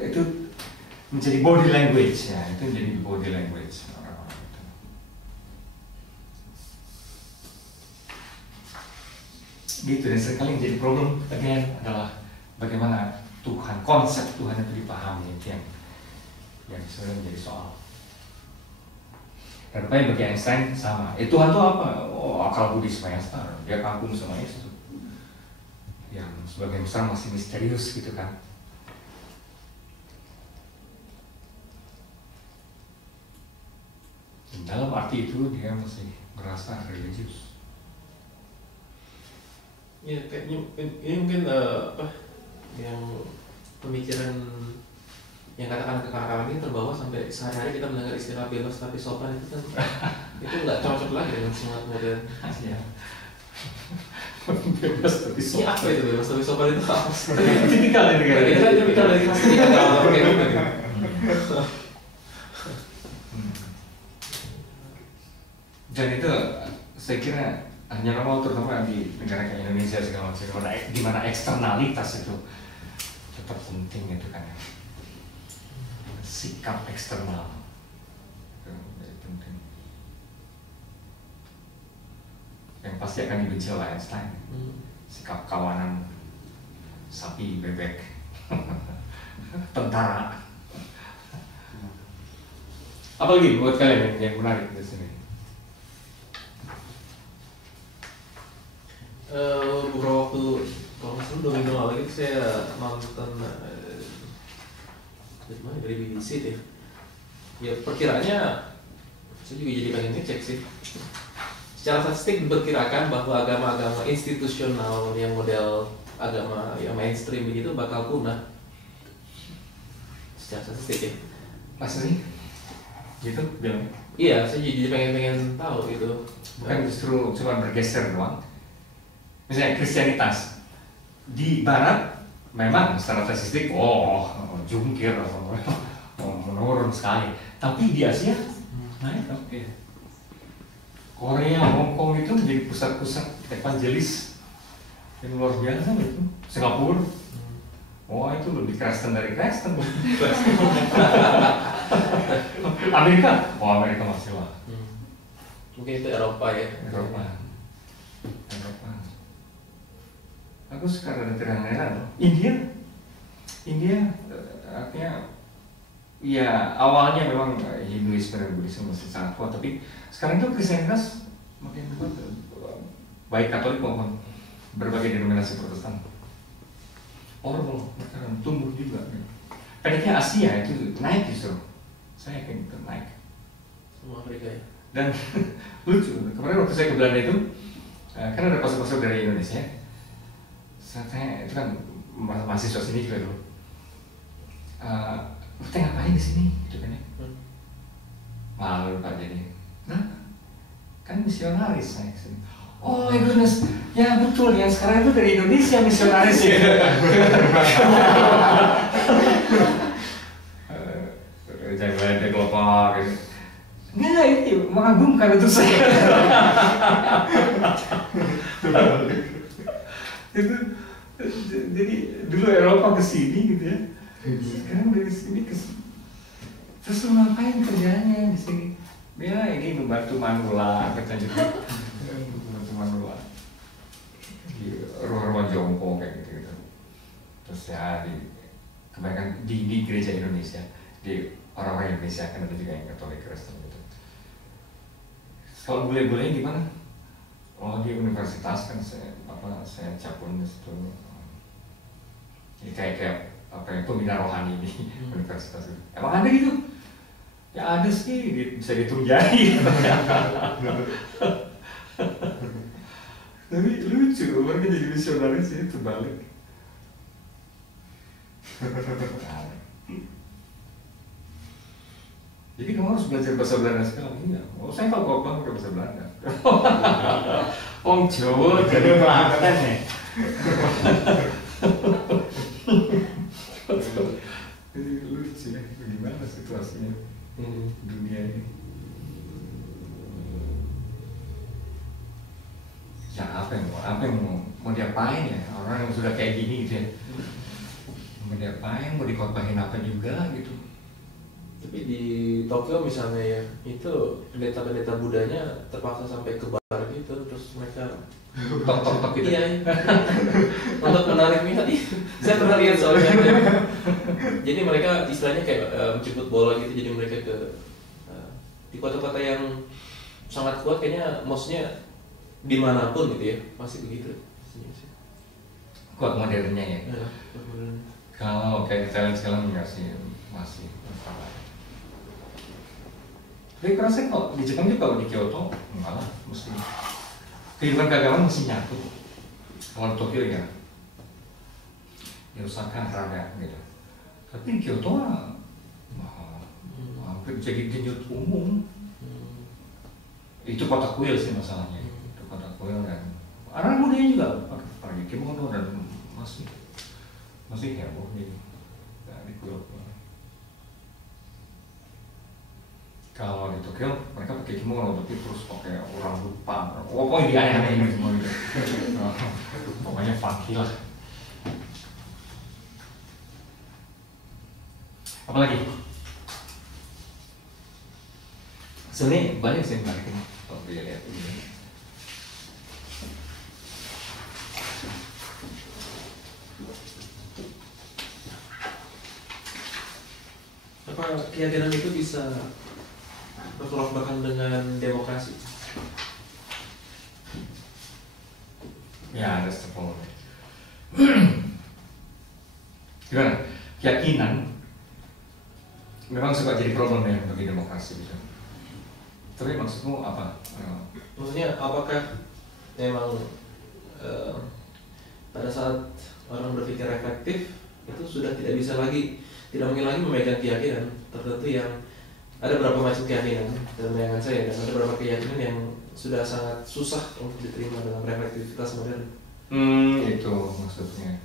menjadi body language ya, itu menjadi body language orang-orang itu. Gitu, dan seringkali yang jadi problem again adalah bagaimana Tuhan, konsep Tuhan itu dipahami, itu yang sebenarnya menjadi soal. Dan rupanya bagi Einstein sama, Tuhan itu apa? Oh, akal budi semesta, dia kagum sama Yesus. Yang sebagian besar masih misterius gitu kan. Dan dalam arti itu dia masih merasa religius. Ya, kayaknya ini mungkin yang pemikiran yang katakan kekarangan ini terbawa sampai sehari-hari kita mendengar istilah bebas tapi sopan itu kan itu nggak cocok lagi dengan semangat modern. Ya. Bebas tapi Ini sopan. apa itu bebas tapi sopan itu apa? Tipikal dari negara. Itu kan tipikal dari pasti kalau kayak gitu. Dan itu saya kira hanya normal terutama di negara kayak Indonesia segala macam, di mana eksternalitas itu tetap penting itu kan ya. Sikap eksternal itu very penting. Yang pasti akan dibenci oleh Einstein. Sikap kawanan sapi bebek tentara. Apalagi buat kalian yang menarik di sini? Beberapa waktu kalau nggak salah 2 minggu lalu itu saya nonton dari BBC deh. Ya perkiraannya saya juga jadi pengen ngecek sih. Secara statistik diperkirakan bahwa agama-agama institusional yang model agama yang mainstream begitu bakal punah. Secara statistik ya. Masa sih? Gitu bilang? Iya, saya jadi pengen tahu gitu. Bukan justru cuma bergeser doang. Misalnya Kristianitas di Barat memang secara statistik jungkir menurun sekali, tapi di Asia naik oke. Korea, Hong Kong itu menjadi pusat-pusat evangelis yang luar biasa itu. Singapura, itu lebih Kristen dari Kristen. Amerika, Amerika masih lah. Mungkin itu Eropa ya. Eropa. Aku sekarang terang-terang India artinya ya awalnya memang Hinduisme dan Buddhisme masih sangat kuat, tapi sekarang itu Kristianitas makin kuat, baik Katolik maupun berbagai denominasi Protestan. Mereka tumbuh juga. Pendeknya Asia itu naik justru, saya yakin itu naik. Semua Afrika ya. Dan lucu, kemarin waktu saya ke Belanda itu kan ada pastor-pastor dari Indonesia. Saya itu kan mahasiswa sini juga dulu. Kita ngapain di sini? Gitu kan ya. Malu Pak jadi. Nah, kan misionaris saya kesini. Oh my goodness, ya betul yang sekarang itu dari Indonesia misionaris ya. Jangan ada kelompok gitu. Nggak, ini mengagumkan untuk saya. Itu jadi dulu Eropa ke sini gitu ya, sekarang dari sini ke sini. Terus ngapain kerjanya di sini? Ya ini membantu manula, katanya membantu manula di ruang-ruang jongkok kayak gitu. Terus ya kebanyakan di gereja Indonesia, di orang-orang Indonesia kan ada juga yang Katolik Kristen gitu. Kalau boleh-bolehnya gimana? Di universitas kan saya cabun di situ. Jadi kayak pembina rohani di universitas itu. Emang ada gitu? Ya ada sih, bisa dihitung jari. Tapi lucu, mereka jadi misionaris ya, terbalik. Jadi kamu harus belajar bahasa Belanda sekarang. Iya. Oh, saya tahu kok bang udah bahasa Belanda. Om Jawa jadi Klaten ya. Jadi lucu ya, bagaimana situasinya dunia ini. Ya apa yang mau diapain ya, orang yang sudah kayak gini gitu ya. Mau diapain, mau dikotbahin apa juga gitu. Tapi di Tokyo misalnya ya, itu pendeta-pendeta Budanya terpaksa sampai ke bar gitu, terus mereka tok gitu. Iya, untuk menarik minat. Saya pernah lihat soalnya. Jadi mereka istilahnya kayak menjemput bola gitu. Jadi mereka ke di kota-kota yang sangat kuat, kayaknya maksudnya dimanapun gitu ya, masih begitu. Kuat modernnya ya. Ya, kalau kayak di Thailand sekarang enggak sih, masih masalah. Tapi kerasa kok di Jepang juga, kalau di Kyoto enggak lah, mesti kehidupan keagamaan mesti nyatu. Kalau di Tokyo ya, di Osaka rada gitu. Tapi di Kyoto hampir jadi denyut umum. Itu kota kuil sih masalahnya. Itu kota kuil dan anak mudanya juga pakai kimono dan masih heboh gitu. Di kuil. Kalau di Tokyo mereka pakai kimono tapi terus pakai orang lupa. Pokoknya dia aneh-aneh ini semua gitu. Pokoknya funky lah. Apalagi? Sebenarnya banyak sih yang menarik ini kalau dia lihat ini. apa keyakinan itu bisa bertolak belakang dengan demokrasi? Ya, that's the problem. Gimana? Keyakinan memang suka jadi problem ya bagi demokrasi gitu. Tapi maksudmu apa? Maksudnya apakah memang pada saat orang berpikir efektif itu sudah tidak mungkin lagi memegang keyakinan tertentu yang ada beberapa macam keyakinan dalam bayangan saya, dan ada beberapa keyakinan yang sudah sangat susah untuk diterima dalam reflektivitas modern. Itu maksudnya.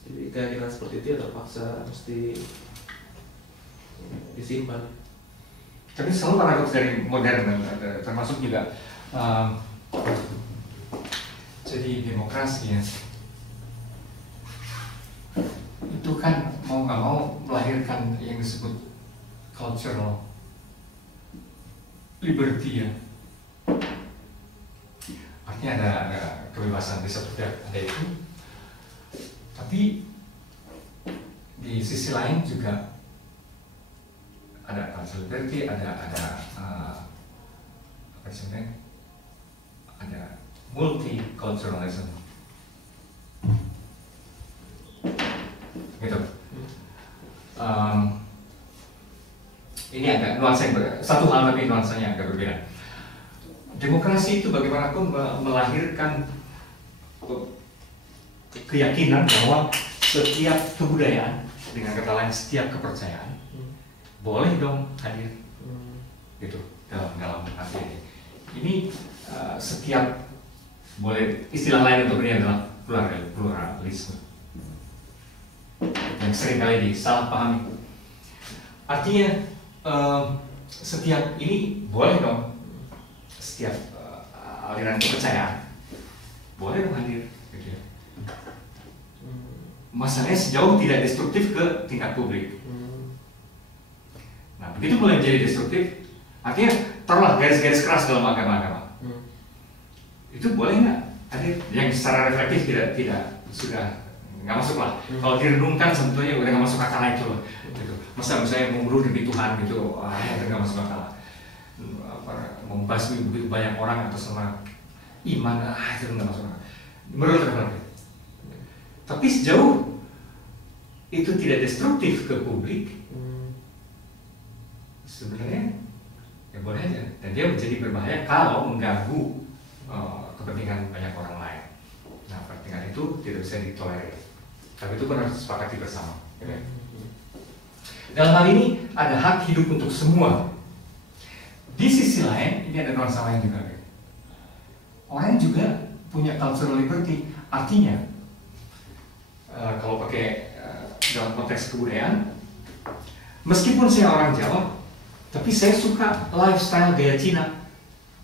Jadi keyakinan seperti itu ya terpaksa mesti disimpan. Tapi selalu paradoks dari modern, termasuk juga jadi demokrasi ya. Itu kan mau nggak mau melahirkan yang disebut cultural liberty ya. Artinya ada kebebasan di satu pihak, ada itu. Tapi di sisi lain juga ada cultural liberty, ada apa sebenarnya, ada multiculturalism. Gitu. Ini agak nuansa yang satu hal tapi nuansanya agak berbeda. Demokrasi itu bagaimanapun melahirkan keyakinan bahwa setiap kebudayaan, dengan kata lain setiap kepercayaan, boleh dong hadir, gitu dalam arti ini. Ini setiap boleh, istilah lain untuk ini adalah pluralisme yang sering kali disalahpahami. Artinya setiap ini boleh dong, setiap aliran kepercayaan boleh dong hadir, gitu ya. Masalahnya sejauh tidak destruktif ke tingkat publik. Nah, begitu mulai menjadi destruktif, artinya taruhlah garis-garis keras dalam agama-agama. Itu boleh nggak hadir? Yang secara reflektif tidak sudah nggak masuk lah. Kalau direnungkan sebetulnya udah nggak masuk akal itu loh. Gitu. Masa misalnya membunuh demi Tuhan gitu, itu nggak masuk akal. Membasmi begitu banyak orang atas nama iman, itu nggak masuk akal. Menurut reflektif. Tapi sejauh itu tidak destruktif ke publik, sebenarnya ya boleh aja. Dan dia menjadi berbahaya kalau mengganggu kepentingan banyak orang lain. Nah, kepentingan itu tidak bisa ditolerir. Tapi itu benar sepakati bersama. Dalam hal ini ada hak hidup untuk semua. Di sisi lain, ini ada nuansa lain juga. Orang juga punya cultural liberty. Artinya, kalau pakai dalam konteks kebudayaan, meskipun saya orang Jawa, tapi saya suka lifestyle gaya Cina.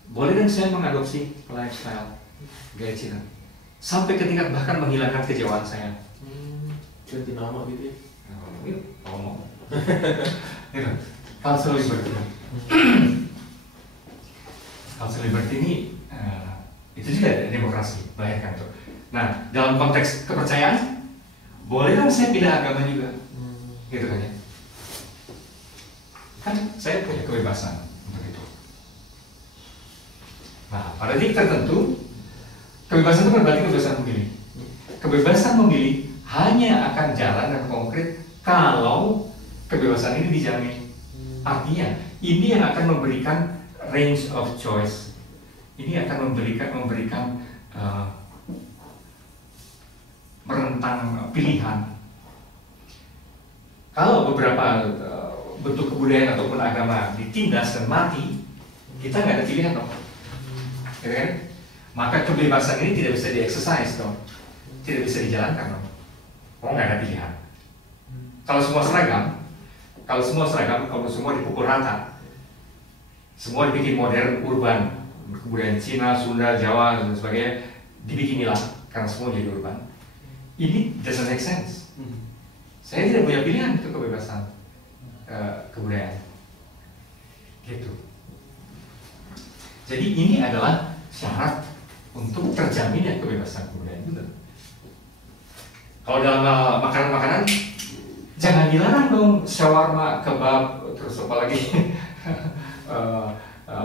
Boleh dan saya mengadopsi lifestyle gaya Cina. Sampai ke tingkat bahkan menghilangkan kejawaan saya. Ganti nama gitu ya? Kalau mau. Cultural liberty. Cultural liberty ini itu juga demokrasi, bayangkan tuh. Nah, dalam konteks kepercayaan, boleh dong saya pindah agama juga, gitu kan ya? Kan saya punya kebebasan untuk itu. Nah, pada titik tertentu, kebebasan itu kan berarti kebebasan memilih. Kebebasan memilih hanya akan jalan dan konkret kalau kebebasan ini dijamin. Artinya, ini yang akan memberikan range of choice. Ini akan memberikan merentang pilihan. Kalau beberapa bentuk kebudayaan ataupun agama ditindas dan mati, kita nggak ada pilihan dong, ya kan? Maka kebebasan ini tidak bisa di-exercise dong, tidak bisa dijalankan dong. Oh, nggak ada pilihan. Kalau semua seragam, kalau semua dipukul rata, semua dibikin modern, urban, kebudayaan Cina, Sunda, Jawa dan sebagainya dibikin hilang karena semua jadi urban. Ini doesn't make sense. Saya tidak punya pilihan untuk kebebasan kebudayaan. Gitu. Jadi ini adalah syarat untuk terjaminnya kebebasan kebudayaan juga. Kalau dalam makanan-makanan, jangan dilarang dong shawarma, kebab, terus apa lagi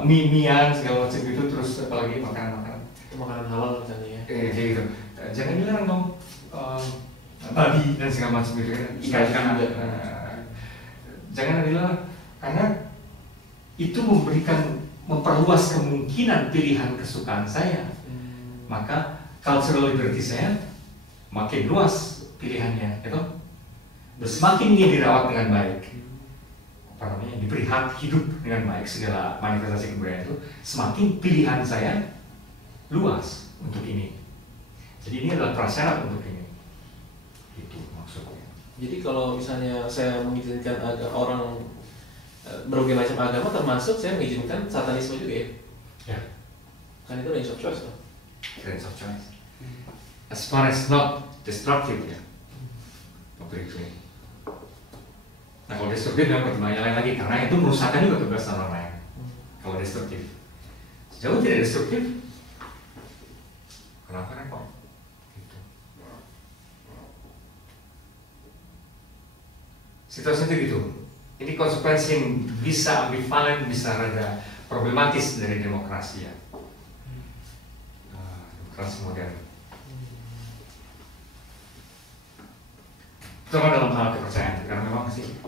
mie-mian segala macam itu, terus apa lagi makanan-makanan. Itu makanan halal misalnya ya. Kayak gitu. Jangan dilarang dong babi dan segala macam itu kan, ikan juga. Jangan dilarang karena itu memperluas kemungkinan pilihan kesukaan saya. Maka cultural liberty saya makin luas pilihannya, gitu. Semakin ini dirawat dengan baik, diberi hak hidup dengan baik segala manifestasi kebudayaan itu, semakin pilihan saya luas untuk ini. Jadi ini adalah prasyarat untuk ini. Itu maksudnya. Jadi kalau misalnya saya mengizinkan orang berbagai macam agama, termasuk saya mengizinkan satanisme juga ya? Ya. Kan itu range of choice loh. Range of choice. As far as not destructive ya. Waktu itu. Nah kalau destruktif memang pertimbangan lain lagi, karena itu merusakkan juga kebebasan orang lain. Kalau destruktif. Sejauh tidak destruktif, kenapa repot? Gitu. Situasi itu gitu. Ini konsekuensi yang bisa ambivalen, bisa rada problematis dari demokrasi ya. Demokrasi modern. Terutama dalam hal kepercayaan, karena memang sih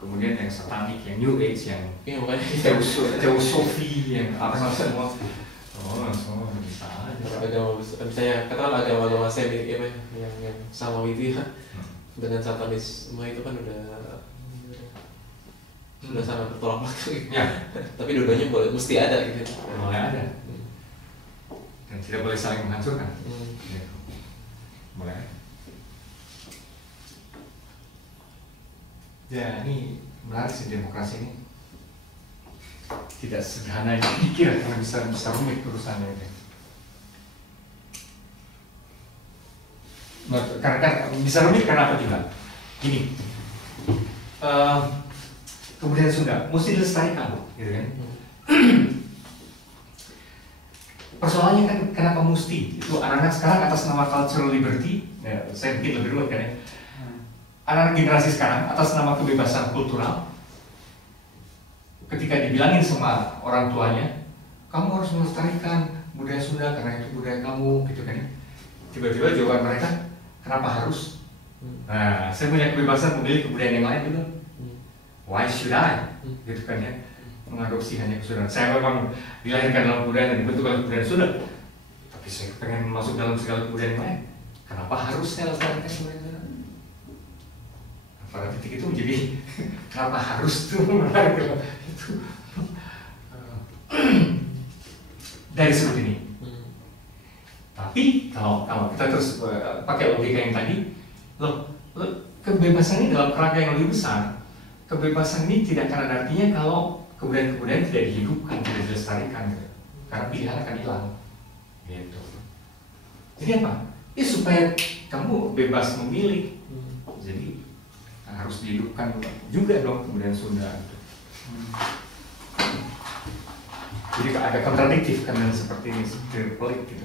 kemudian yang satanik, yang new age, yang teosofi, yang apa semua, semua bisa aja. Agama misalnya katakanlah agama-agama semi yang sama itu ya, dengan satanisme itu kan sudah sangat bertolak belakang. Ya. Tapi dua-duanya mesti ada gitu. Boleh ada. Dan tidak boleh saling menghancurkan. Ya. Boleh. Ya, ini menarik sih demokrasi ini. Tidak sederhana yang dipikir, karena bisa rumit urusannya ini. Karena bisa rumit karena apa juga? Gini, kebudayaan Sunda mesti dilestarikan, gitu kan? Persoalannya kan kenapa mesti? Itu anak-anak sekarang atas nama cultural liberty, ya, saya bikin lebih rumit kan ya. Anak generasi sekarang atas nama kebebasan kultural, ketika dibilangin sama orang tuanya, kamu harus melestarikan budaya Sunda karena itu budaya kamu, gitu kan? Tiba-tiba jawaban mereka, kenapa harus? Nah, saya punya kebebasan memilih kebudayaan yang lain juga. Why should I? Gitu kan ya? Mengadopsi hanya kesudahan. Saya memang dilahirkan dalam kebudayaan dan dibentuk dalam kebudayaan Sunda, tapi saya pengen masuk dalam segala kebudayaan yang lain. Kenapa harus saya lestarikan kebudayaan Sunda? pada titik itu menjadi kenapa harus tuh menarik itu dari sudut ini. Tapi kalau kita terus pakai logika yang tadi, kebebasan ini dalam kerangka yang lebih besar. Kebebasan ini tidak akan ada artinya kalau kemudian tidak dihidupkan, tidak dilestarikan, gitu. Karena pilihan akan hilang, gitu. Jadi apa? Ya supaya kamu bebas memilih. Jadi harus dihidupkan juga dong kemudian Sunda. Gitu. Jadi ada kontradiktif kan seperti ini, seperti pelik gitu.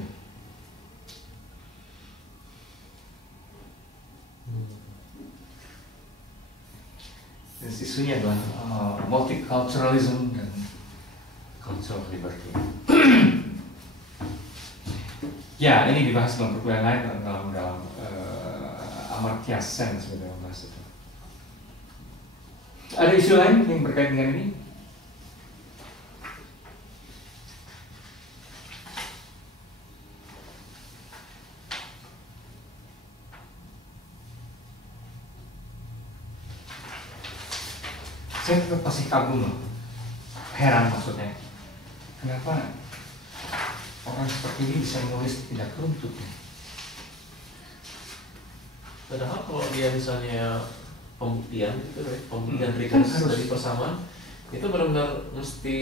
Dan isunya adalah multiculturalism dan cultural liberty. Ya, ini dibahas dalam buku yang lain dalam Amartya Sen sebenarnya membahas itu. Ada isu lain yang berkaitan dengan ini? Saya tetap masih kagum loh, heran maksudnya, kenapa orang seperti ini bisa menulis tidak keruntut? Padahal kalau dia misalnya pembuktian gitu ya, pembuktian dari persamaan itu benar-benar mesti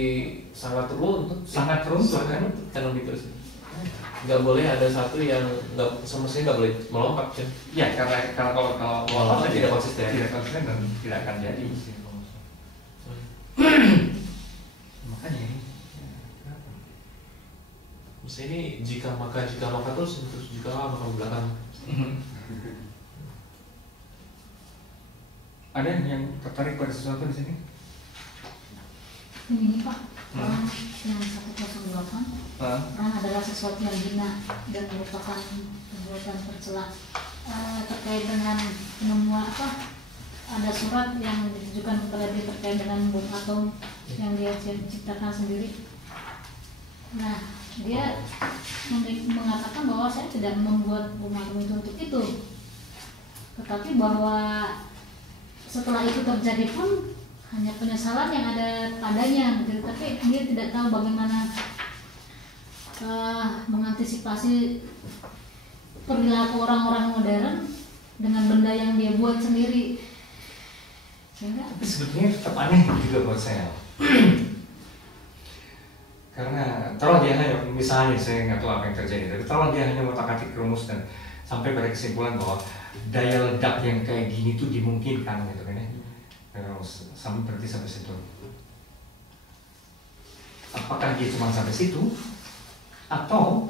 sangat runtut, sangat runtut kan? Karena ditulis nggak boleh ada satu yang nggak semestinya nggak boleh melompat kan? Ya karena kalau melompat tidak konsisten dan tidak akan jadi. Makanya ini mesti ini jika maka terus jika maka belakang. Ada yang tertarik pada sesuatu di sini? Ini Pak, orang yang 108 orang adalah sesuatu yang hina dan merupakan perbuatan tercela. Terkait dengan penemuan ada surat yang ditujukan kepada dia terkait dengan bom atom yang dia ciptakan sendiri. Nah, dia mengatakan bahwa saya tidak membuat bom atom itu untuk itu, tetapi bahwa setelah itu terjadi pun hanya penyesalan yang ada padanya, gitu. Tapi dia tidak tahu bagaimana mengantisipasi perilaku orang-orang modern dengan benda yang dia buat sendiri. Tapi sebetulnya tetap aneh juga buat saya. Karena kalau dia hanya, misalnya saya nggak tahu apa yang terjadi, tapi kalau dia hanya mengotak-atik rumus dan sampai pada kesimpulan bahwa daya ledak yang kayak gini tuh dimungkinkan gitu kan ya. Berarti sampai situ. Apakah dia cuma sampai situ? Atau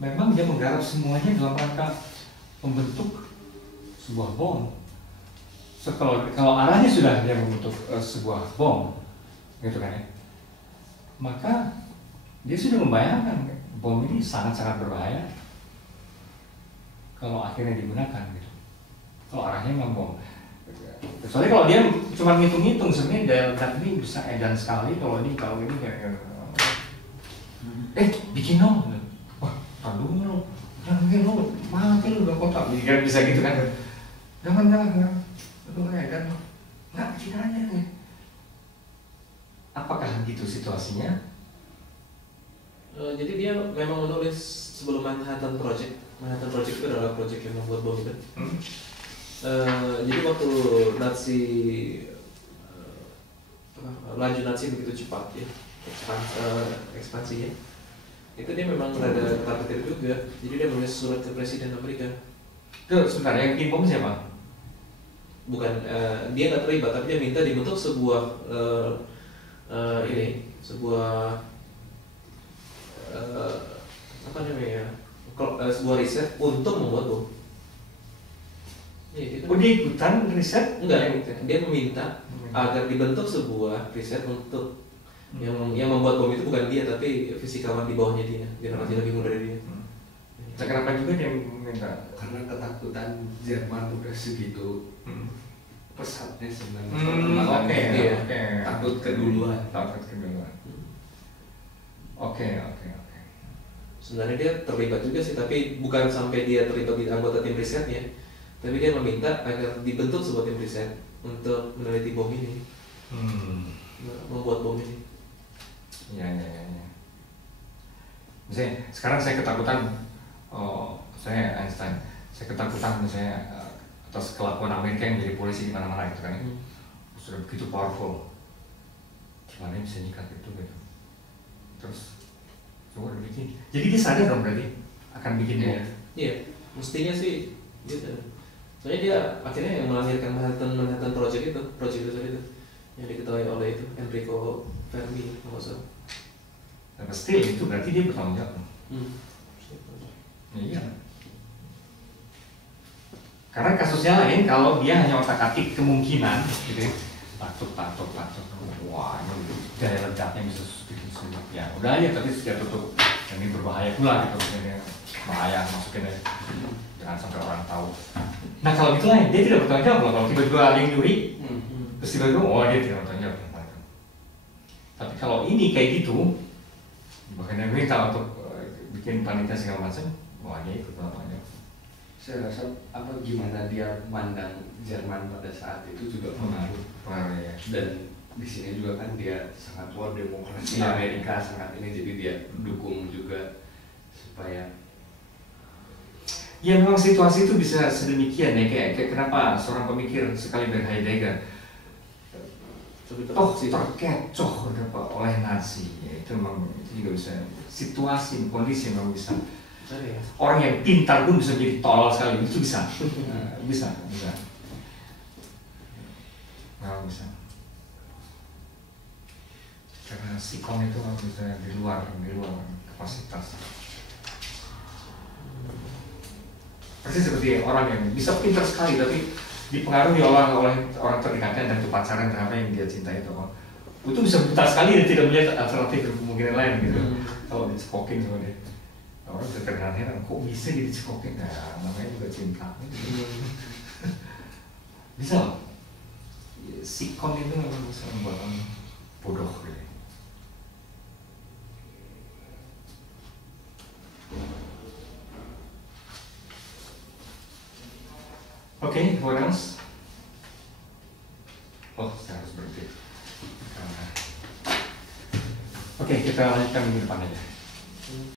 memang dia menggarap semuanya dalam rangka membentuk sebuah bom? So, kalau arahnya sudah dia membentuk sebuah bom, gitu kan ya, maka dia sudah membayangkan bom ini sangat-sangat berbahaya kalau akhirnya digunakan, gitu. Kalau arahnya memang bom, soalnya kalau dia cuma ngitung-ngitung sebenarnya daya ledak ini bisa edan sekali kalau ini kayak bikin dong, wah tandung lo, jangan lo mati lo udah kotak, bisa gitu kan? Jangan. Itu kan nggak kiranya nih. Apakah gitu situasinya? Jadi dia memang menulis sebelum Manhattan Project. Manhattan Project itu adalah project yang membuat bom itu. Jadi waktu Nazi laju Nazi begitu cepat ya, ekspansinya, itu dia memang ada target juga. Jadi dia menulis surat ke Presiden Amerika. Tuh sebentar, yang bikin bom siapa? Bukan, dia nggak terlibat, tapi dia minta dibentuk sebuah sebuah riset untuk membuat bom. Ya, dia ikutan riset? Enggak, dia meminta agar dibentuk sebuah riset untuk yang membuat bom itu bukan dia, tapi fisikawan di bawahnya dia, generasi lebih muda dari dia. Kenapa juga dia minta? Karena ketakutan Jerman udah segitu pesatnya sebenarnya. Takut keduluan. Oke. Sebenarnya dia terlibat juga sih, tapi bukan sampai dia terlibat di anggota tim risetnya. Tapi dia meminta agar dibentuk sebuah tim riset untuk meneliti bom ini, membuat bom ini. Ya. Misalnya sekarang saya ketakutan, saya Einstein, saya ketakutan misalnya atas kelakuan Amerika yang jadi polisi di mana-mana itu kan, sudah begitu powerful, gimana bisa nyikat itu gitu. Terus coba bikin, jadi dia sadar dong berarti akan bikin bom. Iya, mestinya sih gitu. Soalnya dia akhirnya yang melahirkan Manhattan Project itu yang diketahui oleh itu Enrico Fermi kalau nggak salah. Tapi still itu berarti dia bertanggung jawab. Iya. Karena kasusnya lain kalau dia hanya otak-atik kemungkinan, gitu ya. Patut. Wah, ini daya ledaknya bisa sedikit. Ya udah aja, tapi sudah tutup. Ini berbahaya pula gitu, ini bahaya masukin aja. Jangan sampai orang tahu. Nah kalau gitu lain, dia tidak bertanggung jawab loh. Kalau tiba-tiba ada yang nyuri, terus tiba-tiba, dia tidak bertanggung jawab. Tapi kalau ini kayak gitu, bahkan yang minta untuk bikin panitia segala macam, dia ikut bertanggung jawab. Saya rasa gimana dia mandang Jerman pada saat itu juga pengaruh. Ya. Dan di sini juga kan dia sangat war demokrasi Amerika sangat ini, jadi dia dukung juga supaya. Ya memang situasi itu bisa sedemikian ya, kayak kenapa seorang pemikir sekali Heidegger terkecoh oleh Nazi, ya itu memang itu juga bisa situasi kondisi memang bisa. Orang yang pintar pun bisa jadi tolol sekali, itu bisa. Bisa. Memang bisa. Karena sikon itu bisa di luar kapasitas. Persis seperti orang yang bisa pintar sekali tapi dipengaruhi oleh orang terdekatnya dan itu pacaran ternyata yang dia cintai itu bisa pintar sekali dan tidak melihat alternatif dan kemungkinan lain gitu. Kalau dicekokin sama dia, orang bisa terheran-heran kok bisa jadi cekokin, namanya juga cinta. Bisa loh. Sikon itu memang bisa membuat orang bodoh gitu. Oke, what else? Saya harus berhenti. Oke, kita lanjutkan minggu depan aja.